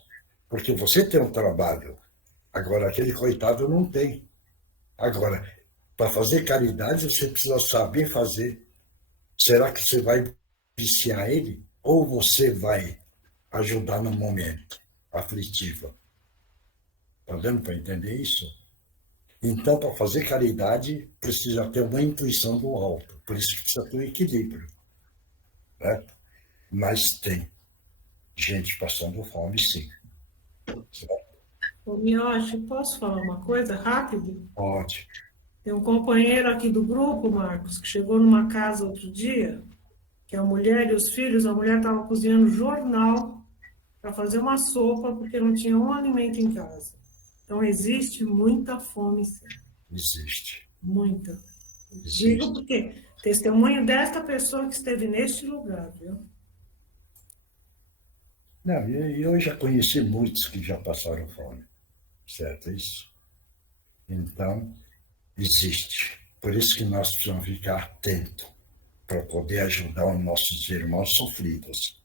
porque você tem um trabalho, agora aquele coitado não tem. Agora, para fazer caridade, você precisa saber fazer. Será que você vai viciar ele? Ou você vai ajudar no momento aflitivo? Está dando para entender isso? Então, para fazer caridade, precisa ter uma intuição do alto. Por isso que precisa ter um equilíbrio. Né? Mas tem gente passando fome, sim. Certo? Ô, Mioche, posso falar uma coisa rápido? Pode. Tem um companheiro aqui do grupo, Marcos, que chegou numa casa outro dia, que a mulher e os filhos, a mulher estava cozinhando jornal para fazer uma sopa, porque não tinha um alimento em casa. Então, existe muita fome, sim. Existe. Muita. Existe. Digo porque testemunho desta pessoa que esteve neste lugar, viu? Não, eu já conheci muitos que já passaram fome. Certo, isso? Então, existe. Por isso que nós precisamos ficar atentos para poder ajudar os nossos irmãos sofridos.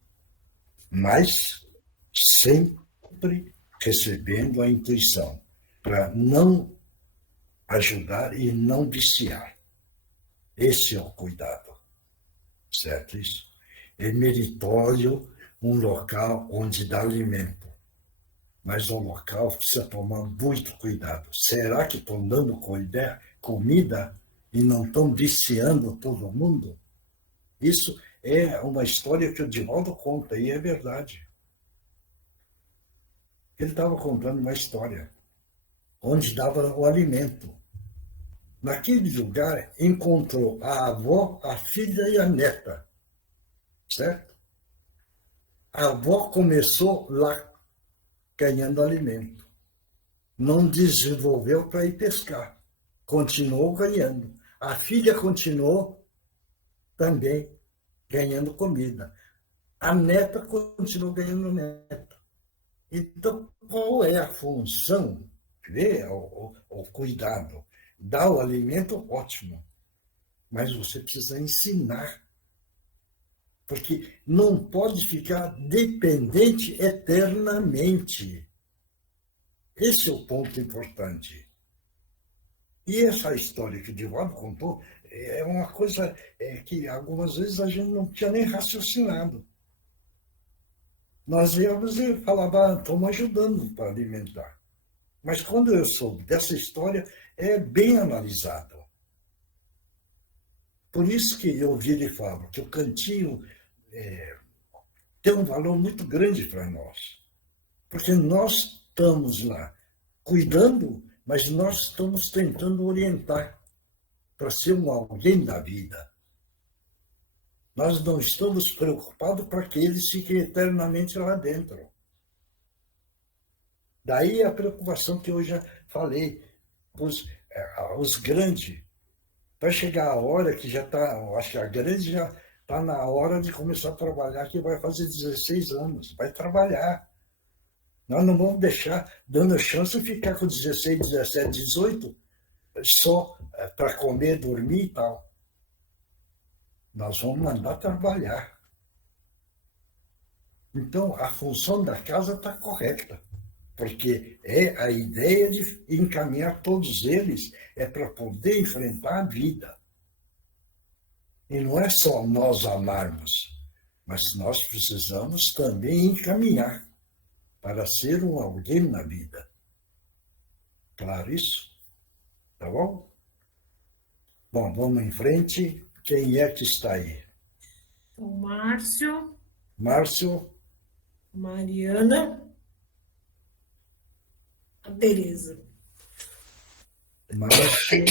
Mas sempre recebendo a intuição para não ajudar e não viciar. Esse é o cuidado. Certo, isso? É meritório um local onde dá alimento. Mas o local precisa tomar muito cuidado. Será que estão dando comida e não estão viciando todo mundo? Isso é uma história que o Divaldo conta, e é verdade. Ele estava contando uma história onde dava o alimento. Naquele lugar, encontrou a avó, a filha e a neta. Certo? A avó começou lá ganhando alimento. Não desenvolveu para ir pescar. Continuou ganhando. A filha continuou também ganhando comida. A neta continuou ganhando neta. Então, qual é a função? O cuidado. Dar o alimento, ótimo. Mas você precisa ensinar. Porque não pode ficar dependente eternamente. Esse é o ponto importante. E essa história que o Divaldo contou é uma coisa que algumas vezes a gente não tinha nem raciocinado. Nós íamos e falava, estamos ajudando para alimentar. Mas quando eu soube dessa história, é bem analisado. Por isso que eu viro e falo que o cantinho tem um valor muito grande para nós. Porque nós estamos lá cuidando, mas nós estamos tentando orientar para ser alguém da vida. Nós não estamos preocupados para que eles fiquem eternamente lá dentro. Daí a preocupação que eu já falei, os grandes. Vai chegar a hora que já está, acho que a grande já está na hora de começar a trabalhar, que vai fazer 16 anos, vai trabalhar. Nós não vamos deixar dando chance de ficar com 16, 17, 18 só para comer, dormir e tal. Nós vamos mandar trabalhar. Então, a função da casa está correta, porque é a ideia de encaminhar todos eles é para poder enfrentar a vida. E não é só nós amarmos, mas nós precisamos também encaminhar para ser um alguém na vida. Claro isso? Tá bom? Bom, vamos em frente. Quem é que está aí? O Márcio. Márcio. Mariana. A Tereza. Márcio.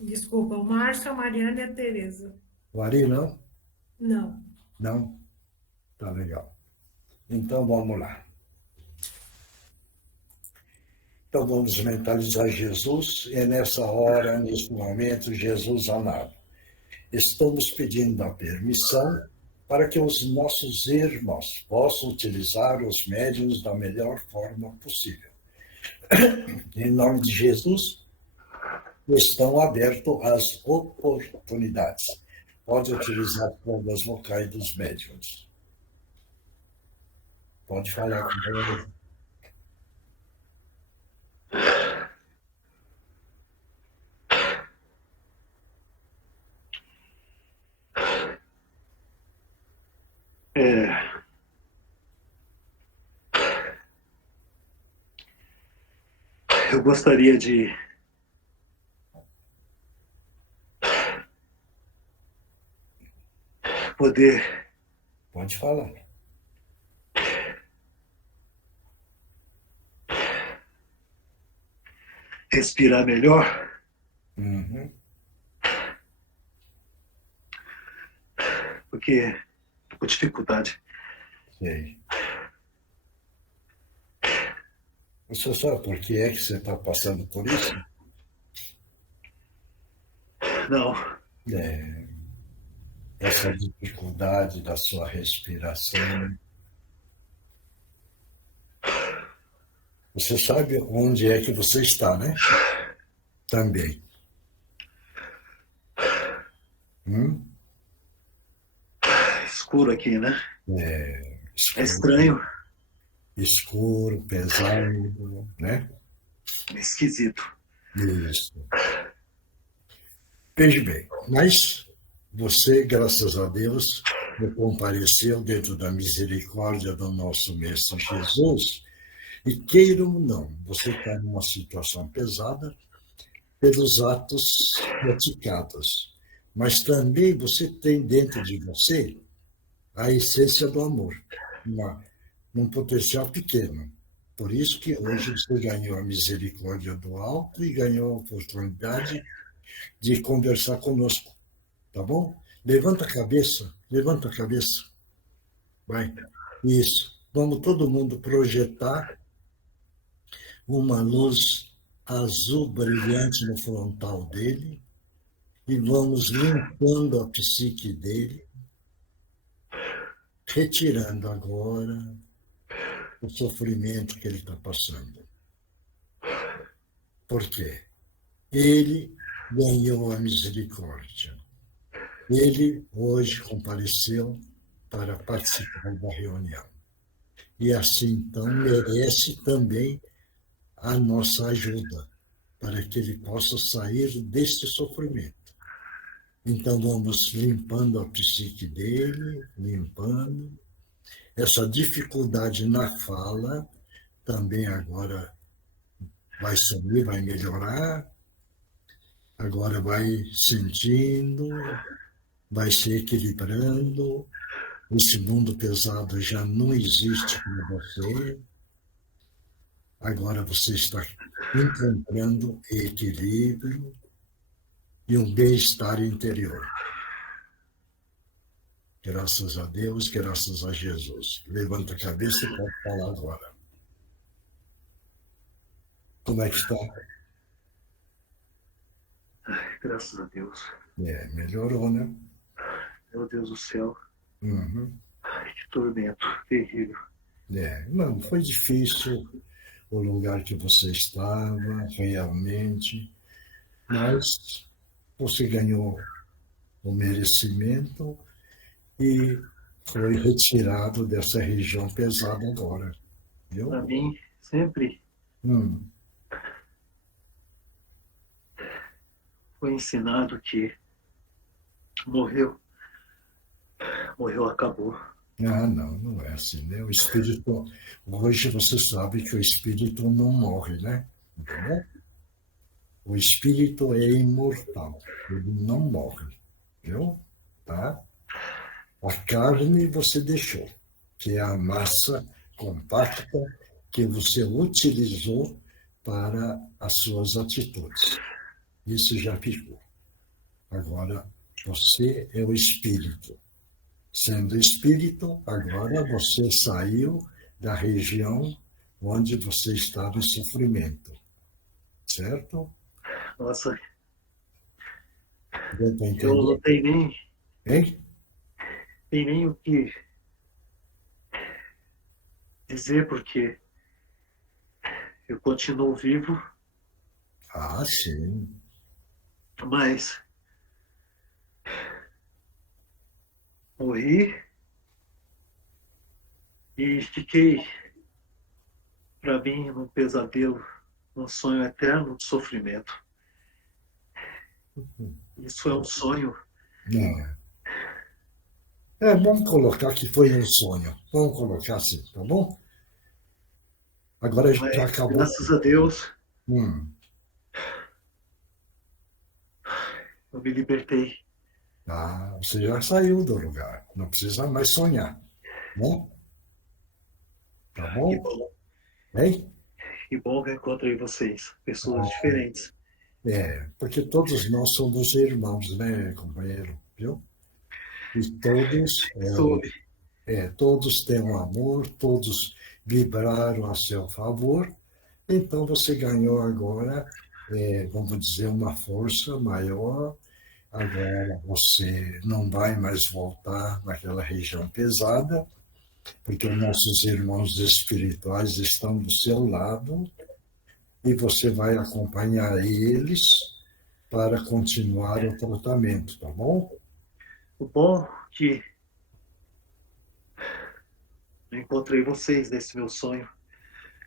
Desculpa, o Márcio, a Mariana e a Tereza. O Ari, não? Não. Não? Tá legal. Então, vamos lá. Então, vamos mentalizar Jesus. E nessa hora, nesse momento, Jesus amado, estamos pedindo a permissão para que os nossos irmãos possam utilizar os médiuns da melhor forma possível. Em nome de Jesus, estão abertas as oportunidades. Pode utilizar todas as vocais dos médiuns. Pode falar com ele. Eu gostaria de poder... Pode falar. Respirar melhor. Uhum. Porque tô com dificuldade. Sei. Você sabe por que é que você está passando por isso? Não. Essa dificuldade da sua respiração. Você sabe onde é que você está, né? Também. Escuro aqui, né? Escuro, é estranho. Escuro, pesado, né? É esquisito. Isso. Veja bem, mas você, graças a Deus, compareceu dentro da misericórdia do nosso Mestre Jesus, e queira ou não, você está numa situação pesada pelos atos praticados, mas também você tem dentro de você a essência do amor, num potencial pequeno. Por isso que hoje você ganhou a misericórdia do alto e ganhou a oportunidade de conversar conosco, tá bom? Levanta a cabeça, levanta a cabeça. Vai, isso. Vamos todo mundo projetar uma luz azul brilhante no frontal dele e vamos limpando a psique dele, retirando agora o sofrimento que ele está passando. Por quê? Ele ganhou a misericórdia. Ele hoje compareceu para participar da reunião. E assim, então, merece também a nossa ajuda, para que ele possa sair deste sofrimento. Então, vamos limpando a psique dele, limpando. Essa dificuldade na fala também agora vai sumir, vai melhorar. Agora vai sentindo, vai se equilibrando. Esse mundo pesado já não existe para você. Agora você está encontrando equilíbrio e um bem-estar interior. Graças a Deus, graças a Jesus. Levanta a cabeça e pode falar agora. Como é que está? Ai, graças a Deus. Melhorou, né? Meu Deus do céu. Uhum. Ai, que tormento terrível. Não, foi difícil o lugar que você estava, realmente, mas você ganhou o merecimento e foi retirado dessa região pesada agora, viu? Para mim, sempre Hum, foi ensinado que morreu, morreu, acabou. não é assim, né? O espírito, hoje você sabe que o espírito não morre, né? Entendeu? O espírito é imortal, ele não morre, viu? Tá? A carne você deixou, que é a massa compacta que você utilizou para as suas atitudes. Isso já ficou. Agora, você é o espírito. Sendo espírito, agora você saiu da região onde você estava em sofrimento. Certo? Nossa, Deu para eu não entender? Hein? tenho nem o que dizer, porque eu continuo vivo, Ah, sim. mas morri e fiquei, para mim, num pesadelo, num sonho eterno de sofrimento. Isso é um sonho. Não. Vamos colocar que foi um sonho. Vamos colocar assim, tá bom? Agora a gente já Mas, acabou. graças a Deus, Hum, eu me libertei. você já saiu do lugar. Não precisa mais sonhar. Né? Tá Que bom? bom, Hein? que bom que eu encontrei vocês, pessoas diferentes. Porque todos nós somos irmãos, né, companheiro? Viu? E todos, Soube. todos têm um amor, todos vibraram a seu favor. Então você ganhou agora, vamos dizer, uma força maior. Agora você não vai mais voltar naquela região pesada, porque os nossos irmãos espirituais estão do seu lado e você vai acompanhar eles para continuar o tratamento, tá bom? O bom é que eu encontrei vocês nesse meu sonho,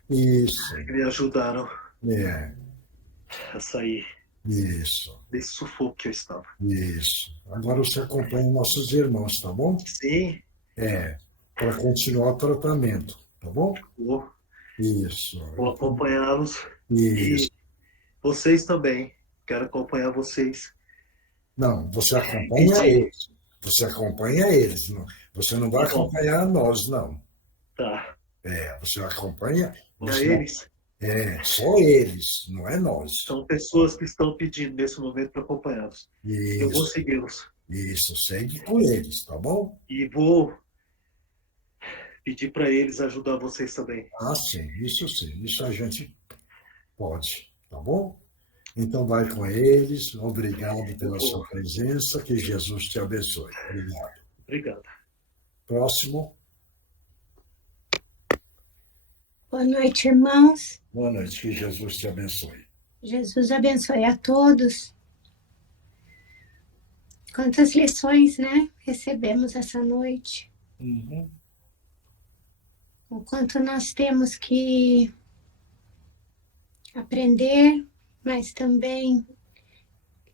Isso, que me ajudaram é, a sair isso, desse sufoco que eu estava. isso. Agora você acompanha nossos irmãos, tá bom? Sim, Para continuar o tratamento, tá bom? vou Isso, acompanhá-los isso. e vocês também. Quero acompanhar vocês. Não, você acompanha eles. Você acompanha eles. Você não vai acompanhar nós, não. Tá. Você acompanha. Eles Só eles, não é nós. são pessoas que estão pedindo nesse momento para acompanhá-los. Eu vou segui-los. Isso, segue com eles, tá bom? E vou pedir para eles ajudar vocês também. Sim. Isso a gente pode, tá bom? Então vai com eles. Obrigado pela sua presença. Que Jesus te abençoe. Obrigado. Obrigado. Próximo. Boa noite, irmãos. Boa noite. Que Jesus te abençoe. Jesus abençoe a todos. Quantas lições, né? Recebemos essa noite. Uhum. O quanto nós temos que aprender, mas também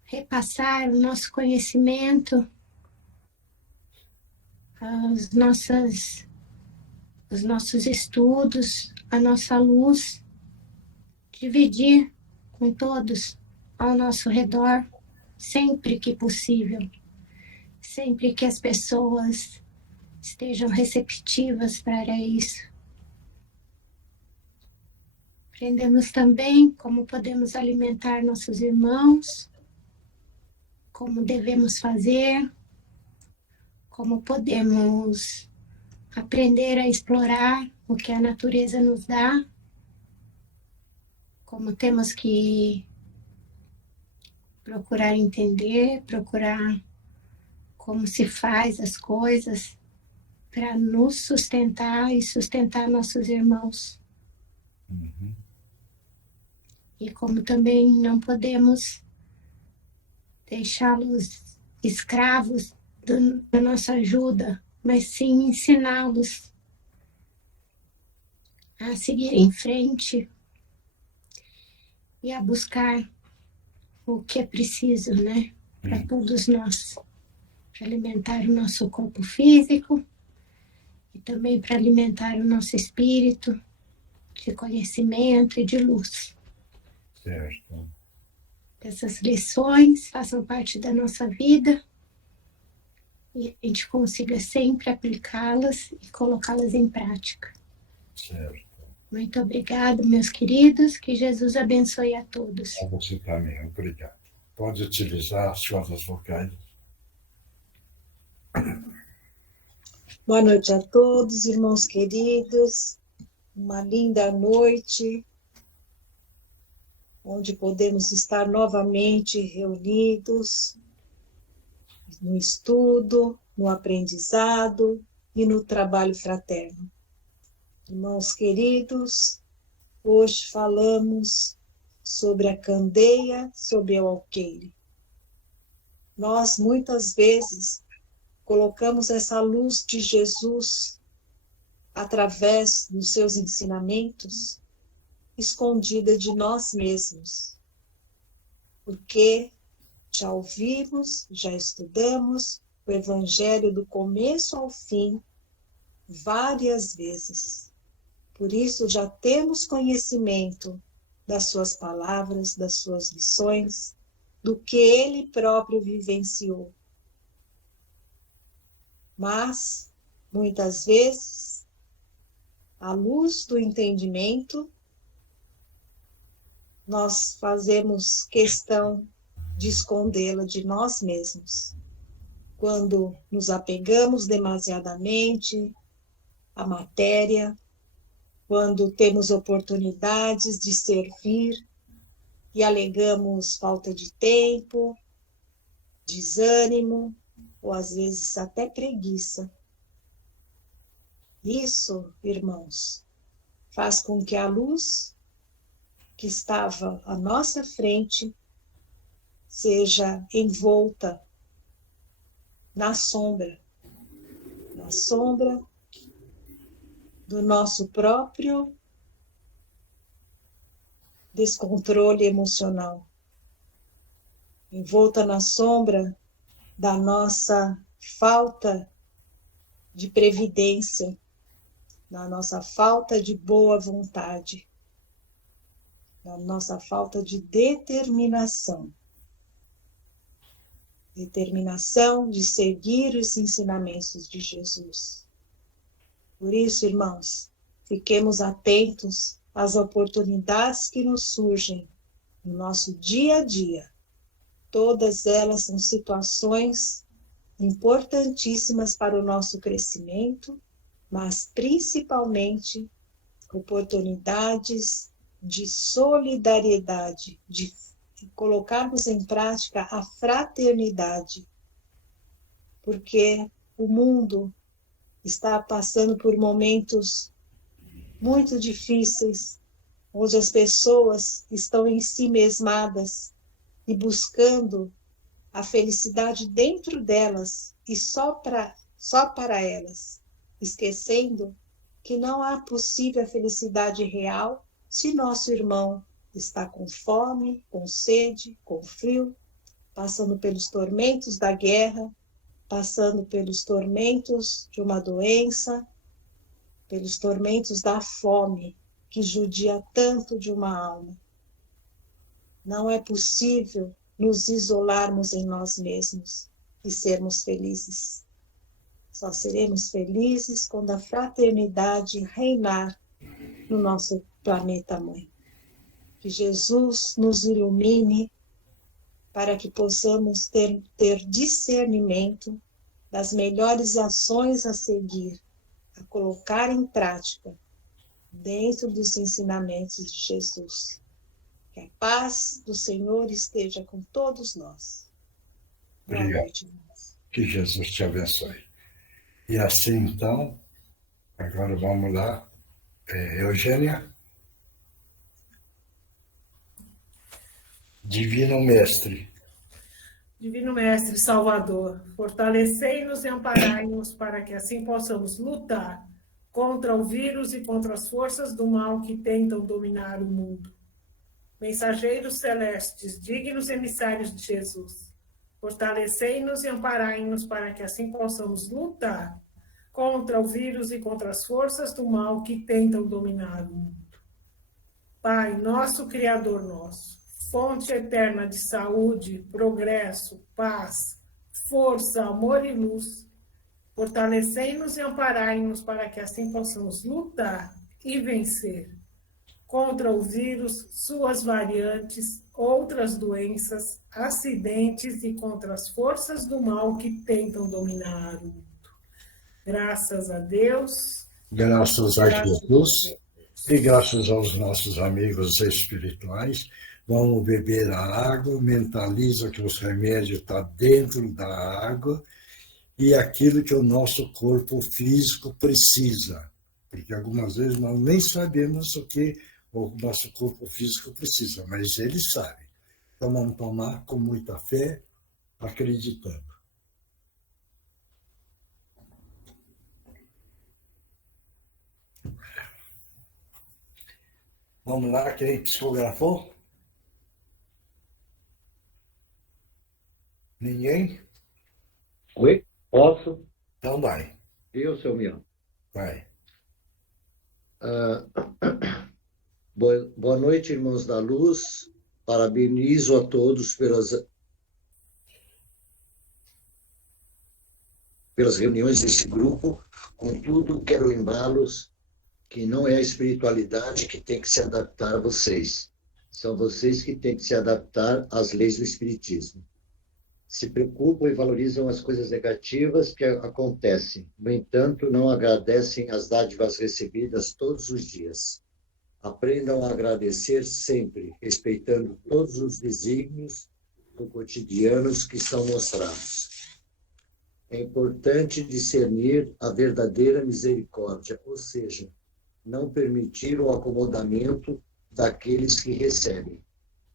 repassar o nosso conhecimento, os nossos estudos, a nossa luz, dividir com todos ao nosso redor, sempre que possível, sempre que as pessoas estejam receptivas para isso. Aprendemos também como podemos alimentar nossos irmãos, como devemos fazer, como podemos aprender a explorar o que a natureza nos dá, como temos que procurar entender, procurar como se faz as coisas, para nos sustentar e sustentar nossos irmãos. E como também não podemos deixá-los escravos da nossa ajuda, mas sim ensiná-los a seguir em frente e a buscar o que é preciso, né, para todos nós, para alimentar o nosso corpo físico e também para alimentar o nosso espírito de conhecimento e de luz. Certo. Que essas lições façam parte da nossa vida e a gente consiga sempre aplicá-las e colocá-las em prática. Certo. Muito obrigada, meus queridos. Que Jesus abençoe a todos. A você também, obrigado. Pode utilizar as cordas vocais. Boa noite a todos, irmãos queridos. Uma linda noite, onde podemos estar novamente reunidos no estudo, no aprendizado e no trabalho fraterno. Irmãos queridos, hoje falamos sobre a candeia, sobre o alqueire. Nós, muitas vezes, colocamos essa luz de Jesus através dos seus ensinamentos escondida de nós mesmos, porque já ouvimos, já estudamos o Evangelho do começo ao fim várias vezes. Por isso já temos conhecimento das suas palavras, das suas lições, do que ele próprio vivenciou. Mas, muitas vezes, à luz do entendimento, nós fazemos questão de escondê-la de nós mesmos. Quando nos apegamos demasiadamente à matéria, quando temos oportunidades de servir e alegamos falta de tempo, desânimo, ou às vezes até preguiça. Isso, irmãos, faz com que a luz que estava à nossa frente seja envolta na sombra do nosso próprio descontrole emocional, envolta na sombra da nossa falta de previdência, da nossa falta de boa vontade, da nossa falta de determinação. Determinação de seguir os ensinamentos de Jesus. Por isso, irmãos, fiquemos atentos às oportunidades que nos surgem no nosso dia a dia. Todas elas são situações importantíssimas para o nosso crescimento, mas principalmente oportunidades de solidariedade, de colocarmos em prática a fraternidade, porque o mundo está passando por momentos muito difíceis, onde as pessoas estão em si mesmadas e buscando a felicidade dentro delas e só para elas, esquecendo que não há possível felicidade real se nosso irmão está com fome, com sede, com frio, passando pelos tormentos da guerra, passando pelos tormentos de uma doença, pelos tormentos da fome, que judia tanto de uma alma. Não é possível nos isolarmos em nós mesmos e sermos felizes. Só seremos felizes quando a fraternidade reinar no nosso planeta mãe. Que Jesus nos ilumine para que possamos ter discernimento das melhores ações a seguir, a colocar em prática dentro dos ensinamentos de Jesus. Que a paz do Senhor esteja com todos nós. Boa Obrigado. noite, irmãos. Que Jesus te abençoe. E assim, então, agora vamos lá. Eugênia? Divino Mestre. Divino Mestre Salvador, fortalecei-nos e amparai-nos para que assim possamos lutar contra o vírus e contra as forças do mal que tentam dominar o mundo. Mensageiros celestes, dignos emissários de Jesus, fortalecei-nos e amparai-nos para que assim possamos lutar contra o vírus e contra as forças do mal que tentam dominar o mundo. Pai, nosso Criador nosso, fonte eterna de saúde, progresso, paz, força, amor e luz, fortalecei-nos e amparai-nos para que assim possamos lutar e vencer contra o vírus, suas variantes, outras doenças, acidentes e contra as forças do mal que tentam dominar o mundo. Graças a Deus. Graças a Jesus. E graças aos nossos amigos espirituais. Vamos beber a água, mentaliza que os remédios estão dentro da água e aquilo que o nosso corpo físico precisa. Porque algumas vezes nós nem sabemos o que o nosso corpo físico precisa, mas ele sabe. Então vamos tomar com muita fé, acreditando. Vamos lá, quem psicografou? Ninguém? Oi? Posso? Então vai. Eu, seu Mion. Vai. Boa noite, irmãos da luz. Parabenizo a todos pelas reuniões desse grupo. Contudo, quero lembrá-los que não é a espiritualidade que tem que se adaptar a vocês. São vocês que têm que se adaptar às leis do espiritismo. Se preocupam e valorizam as coisas negativas que acontecem. No entanto, não agradecem as dádivas recebidas todos os dias. Aprendam a agradecer sempre, respeitando todos os desígnios do cotidianos que são mostrados. É importante discernir a verdadeira misericórdia, ou seja, não permitir o acomodamento daqueles que recebem.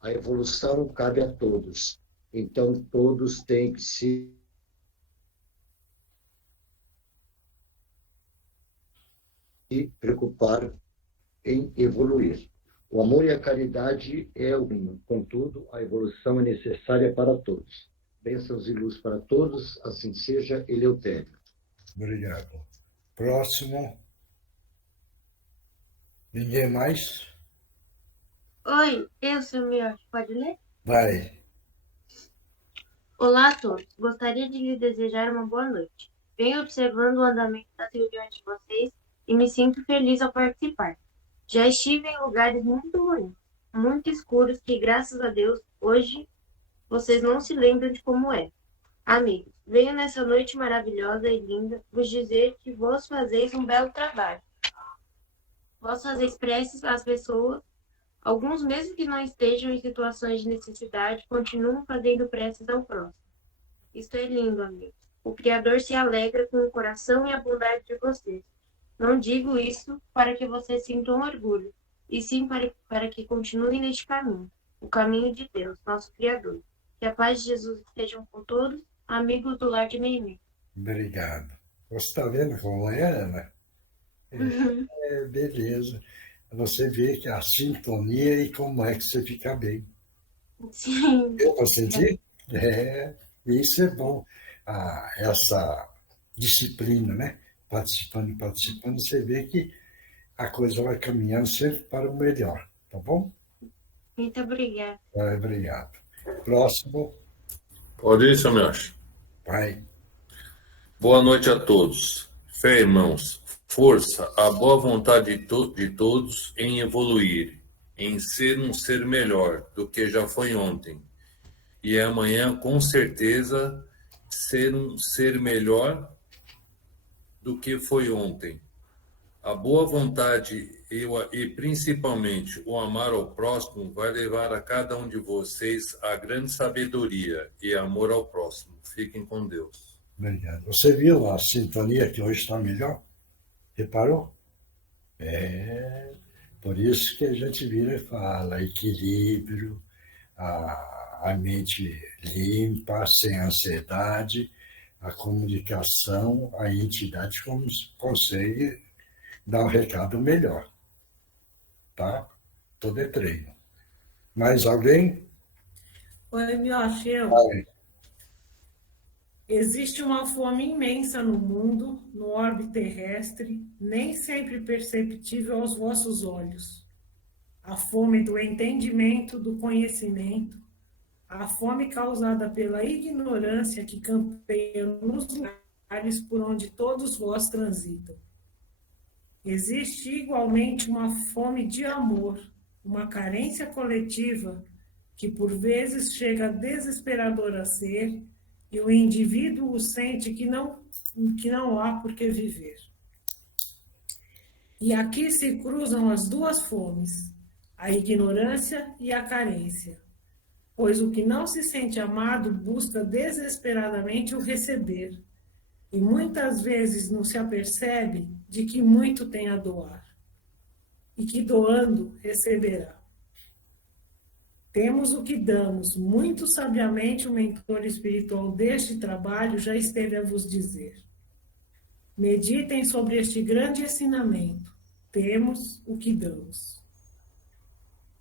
A evolução cabe a todos, então todos têm que se preocupar em evoluir. O amor e a caridade é o caminho, contudo, a evolução é necessária para todos. Bênçãos e luz para todos, assim seja, Eleutério. Obrigado. Próximo. Ninguém mais? Oi, eu sou o Miotti, pode ler? Vai. Olá a todos, gostaria de lhe desejar uma boa noite. Venho observando o andamento das reuniões de vocês e me sinto feliz ao participar. Já estive em lugares muito ruins, muito escuros, que graças a Deus, hoje, vocês não se lembram de como é. Amigos, venho nessa noite maravilhosa e linda vos dizer que vós fazeis um belo trabalho. Vós fazeis preces às pessoas, alguns mesmo que não estejam em situações de necessidade, continuam fazendo preces ao próximo. Isto é lindo, amigos. O Criador se alegra com o coração e a bondade de vocês. Não digo isso para que vocês sintam orgulho, e sim para que continuem neste caminho, o caminho de Deus, nosso Criador. Que a paz de Jesus esteja com todos, amigos do Lar de Meimei. Obrigado. Você está vendo como é, Ana? Beleza. Você vê que a sintonia e como é que você fica bem. Sim. Você diz? Isso é bom. Essa disciplina, né? Participando, você vê que a coisa vai caminhando sempre para o melhor, tá bom? Muito obrigada. Obrigado. Próximo. Pode ir, seu Miotti. Vai. Boa noite a todos. Fé, irmãos. Força, a boa vontade de todos em evoluir, em ser um ser melhor do que já foi ontem. E amanhã, com certeza, ser um ser melhor do que foi ontem. A boa vontade e principalmente o amar ao próximo vai levar a cada um de vocês a grande sabedoria e amor ao próximo. Fiquem com Deus. Obrigado. Você viu a sintonia que hoje está melhor? Reparou? Por isso que a gente vira e fala equilíbrio, a mente limpa, sem ansiedade, a comunicação, a entidade consegue dar um recado melhor. Tá? Todo é treino. Mais alguém? Oi, Mioche, existe uma fome imensa no mundo, no orbe terrestre, nem sempre perceptível aos vossos olhos. A fome do entendimento, do conhecimento, a fome causada pela ignorância que campeia nos lugares por onde todos vós transitam. Existe igualmente uma fome de amor, uma carência coletiva que por vezes chega desesperador a ser, e o indivíduo sente que não há por que viver. E aqui se cruzam as duas fomes, a ignorância e a carência, pois o que não se sente amado busca desesperadamente o receber, e muitas vezes não se apercebe de que muito tem a doar, e que doando receberá. Temos o que damos, muito sabiamente o mentor espiritual deste trabalho já esteve a vos dizer. Meditem sobre este grande ensinamento. Temos o que damos.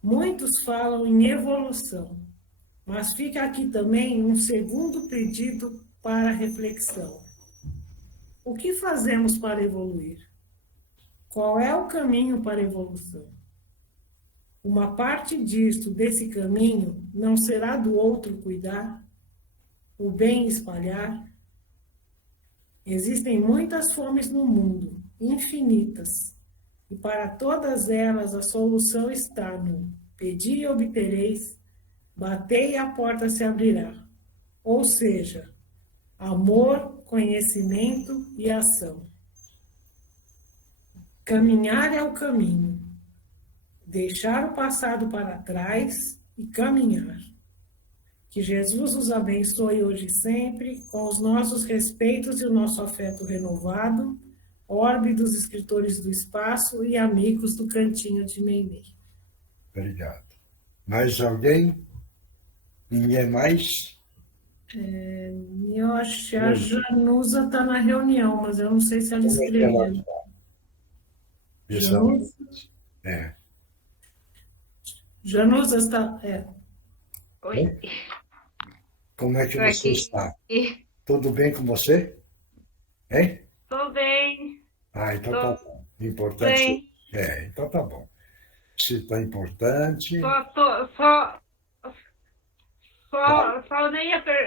Muitos falam em evolução, mas fica aqui também um segundo pedido para reflexão. O que fazemos para evoluir? Qual é o caminho para a evolução? Uma parte disto, desse caminho, não será do outro cuidar, o bem espalhar? Existem muitas fomes no mundo, infinitas, e para todas elas a solução está no pedi e obtereis, batei e a porta se abrirá. Ou seja, amor, conhecimento e ação. Caminhar é o caminho. Deixar o passado para trás e caminhar. Que Jesus os abençoe hoje e sempre, com os nossos respeitos e o nosso afeto renovado, orbe dos escritores do espaço e amigos do Cantinho de Meimei. Obrigado. Mais alguém? Ninguém mais? Eu acho que a Janusa está na reunião, mas eu não sei se ela escreveu. Janusa? Janusa está... Oi. Como é que você está? Tudo bem com você? Hein? Estou bem. Então tá bom. Importante. Bem. Então tá bom. Se está importante.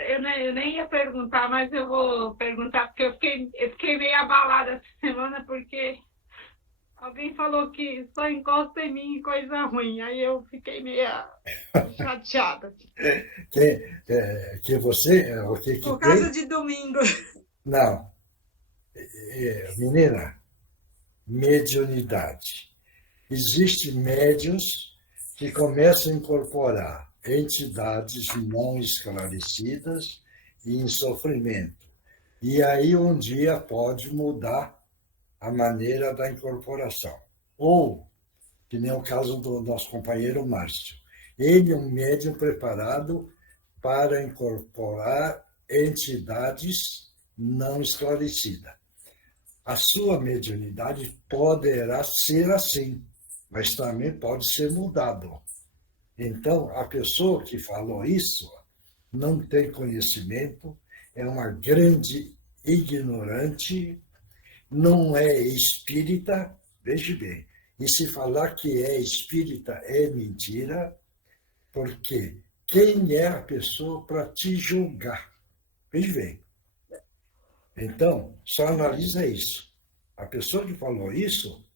Eu nem ia perguntar, mas eu vou perguntar, porque eu fiquei meio abalada essa semana, porque alguém falou que só encosta em mim coisa ruim. Aí eu fiquei meio chateada. Que você... Por causa de domingo. Não. Menina, mediunidade. Existem médiuns que começam a incorporar entidades não esclarecidas e em sofrimento. E aí um dia pode mudar a maneira da incorporação. Ou, que nem o caso do nosso companheiro Márcio. Ele é um médium preparado para incorporar entidades não esclarecidas. A sua mediunidade poderá ser assim, mas também pode ser mudado. Então, a pessoa que falou isso não tem conhecimento, é uma grande ignorante, não é espírita, veja bem. E se falar que é espírita é mentira, porque quem é a pessoa para te julgar? Veja bem. Então, só analisa isso. A pessoa que falou isso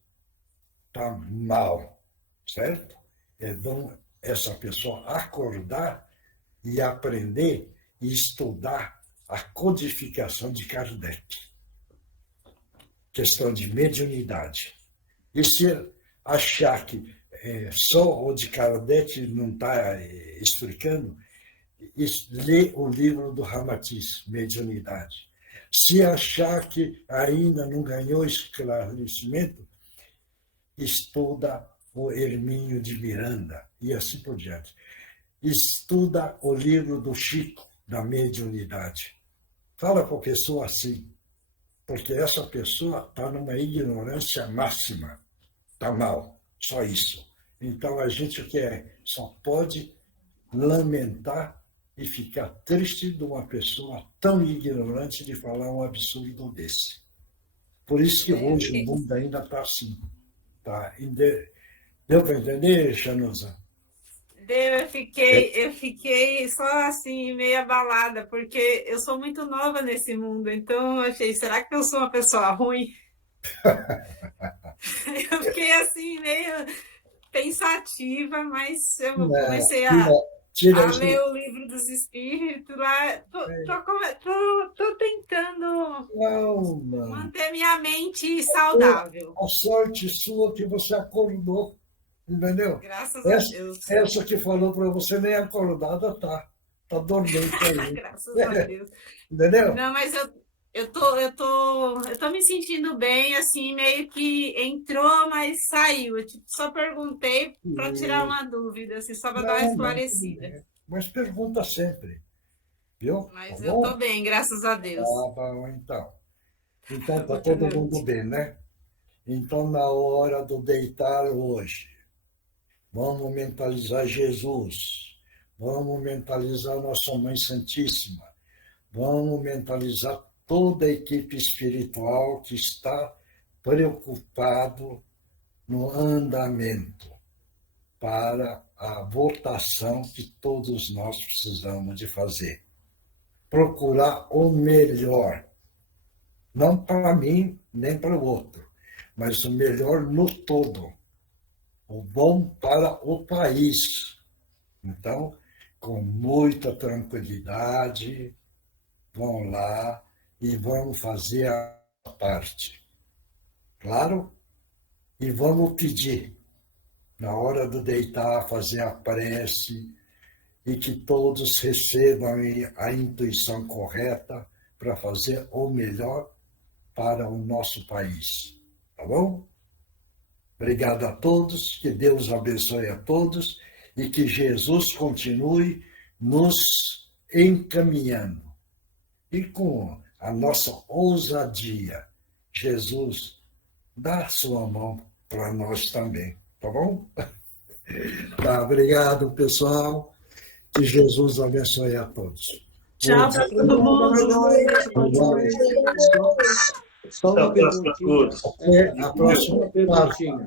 está mal, certo? Então, essa pessoa acordar e aprender e estudar a codificação de Kardec. Questão de mediunidade. E se achar que só o de Kardec não está explicando, lê o livro do Ramatiz, Mediunidade. Se achar que ainda não ganhou esclarecimento, estuda o Hermínio de Miranda e assim por diante. Estuda o livro do Chico, da mediunidade. Fala com a pessoa assim, porque essa pessoa está numa ignorância máxima, está mal, só isso. Então a gente só pode lamentar e ficar triste de uma pessoa tão ignorante de falar um absurdo desse. Por isso que hoje o mundo ainda está assim. Tá? Deu para entender, Chanuza? Deu, eu fiquei só assim, meio abalada, porque eu sou muito nova nesse mundo, então eu achei, será que eu sou uma pessoa ruim? Eu fiquei assim, meio pensativa, mas eu comecei a ler o livro dos Espíritos lá. Tô tentando manter minha mente saudável. A sorte sua que você acordou. Entendeu? Graças a Deus. Essa que falou para você nem acordada tá dormente aí. Graças a Deus. Entendeu? Não, mas eu tô me sentindo bem, assim, meio que entrou, mas saiu. Eu só perguntei para tirar uma dúvida, assim, só para dar uma esclarecida. Mas pergunta sempre, viu? Mas eu tô bem, graças a Deus. Ah, bom, então. Então tá todo mundo bem, né? Então, na hora do deitar hoje, vamos mentalizar Jesus, vamos mentalizar nossa Mãe Santíssima, vamos mentalizar toda a equipe espiritual que está preocupado no andamento para a votação que todos nós precisamos de fazer. Procurar o melhor, não para mim nem para o outro, mas o melhor no todo. O bom para o país. Então, com muita tranquilidade, vão lá e vão fazer a parte. Claro? E vamos pedir, na hora do deitar, fazer a prece, e que todos recebam a intuição correta para fazer o melhor para o nosso país. Tá bom? Obrigado a todos, que Deus abençoe a todos e que Jesus continue nos encaminhando. E com a nossa ousadia, Jesus dá a sua mão para nós também, tá bom? Tá, obrigado, pessoal. Que Jesus abençoe a todos. Tchau para todo mundo. Só uma perguntinha. A próxima perguntinha.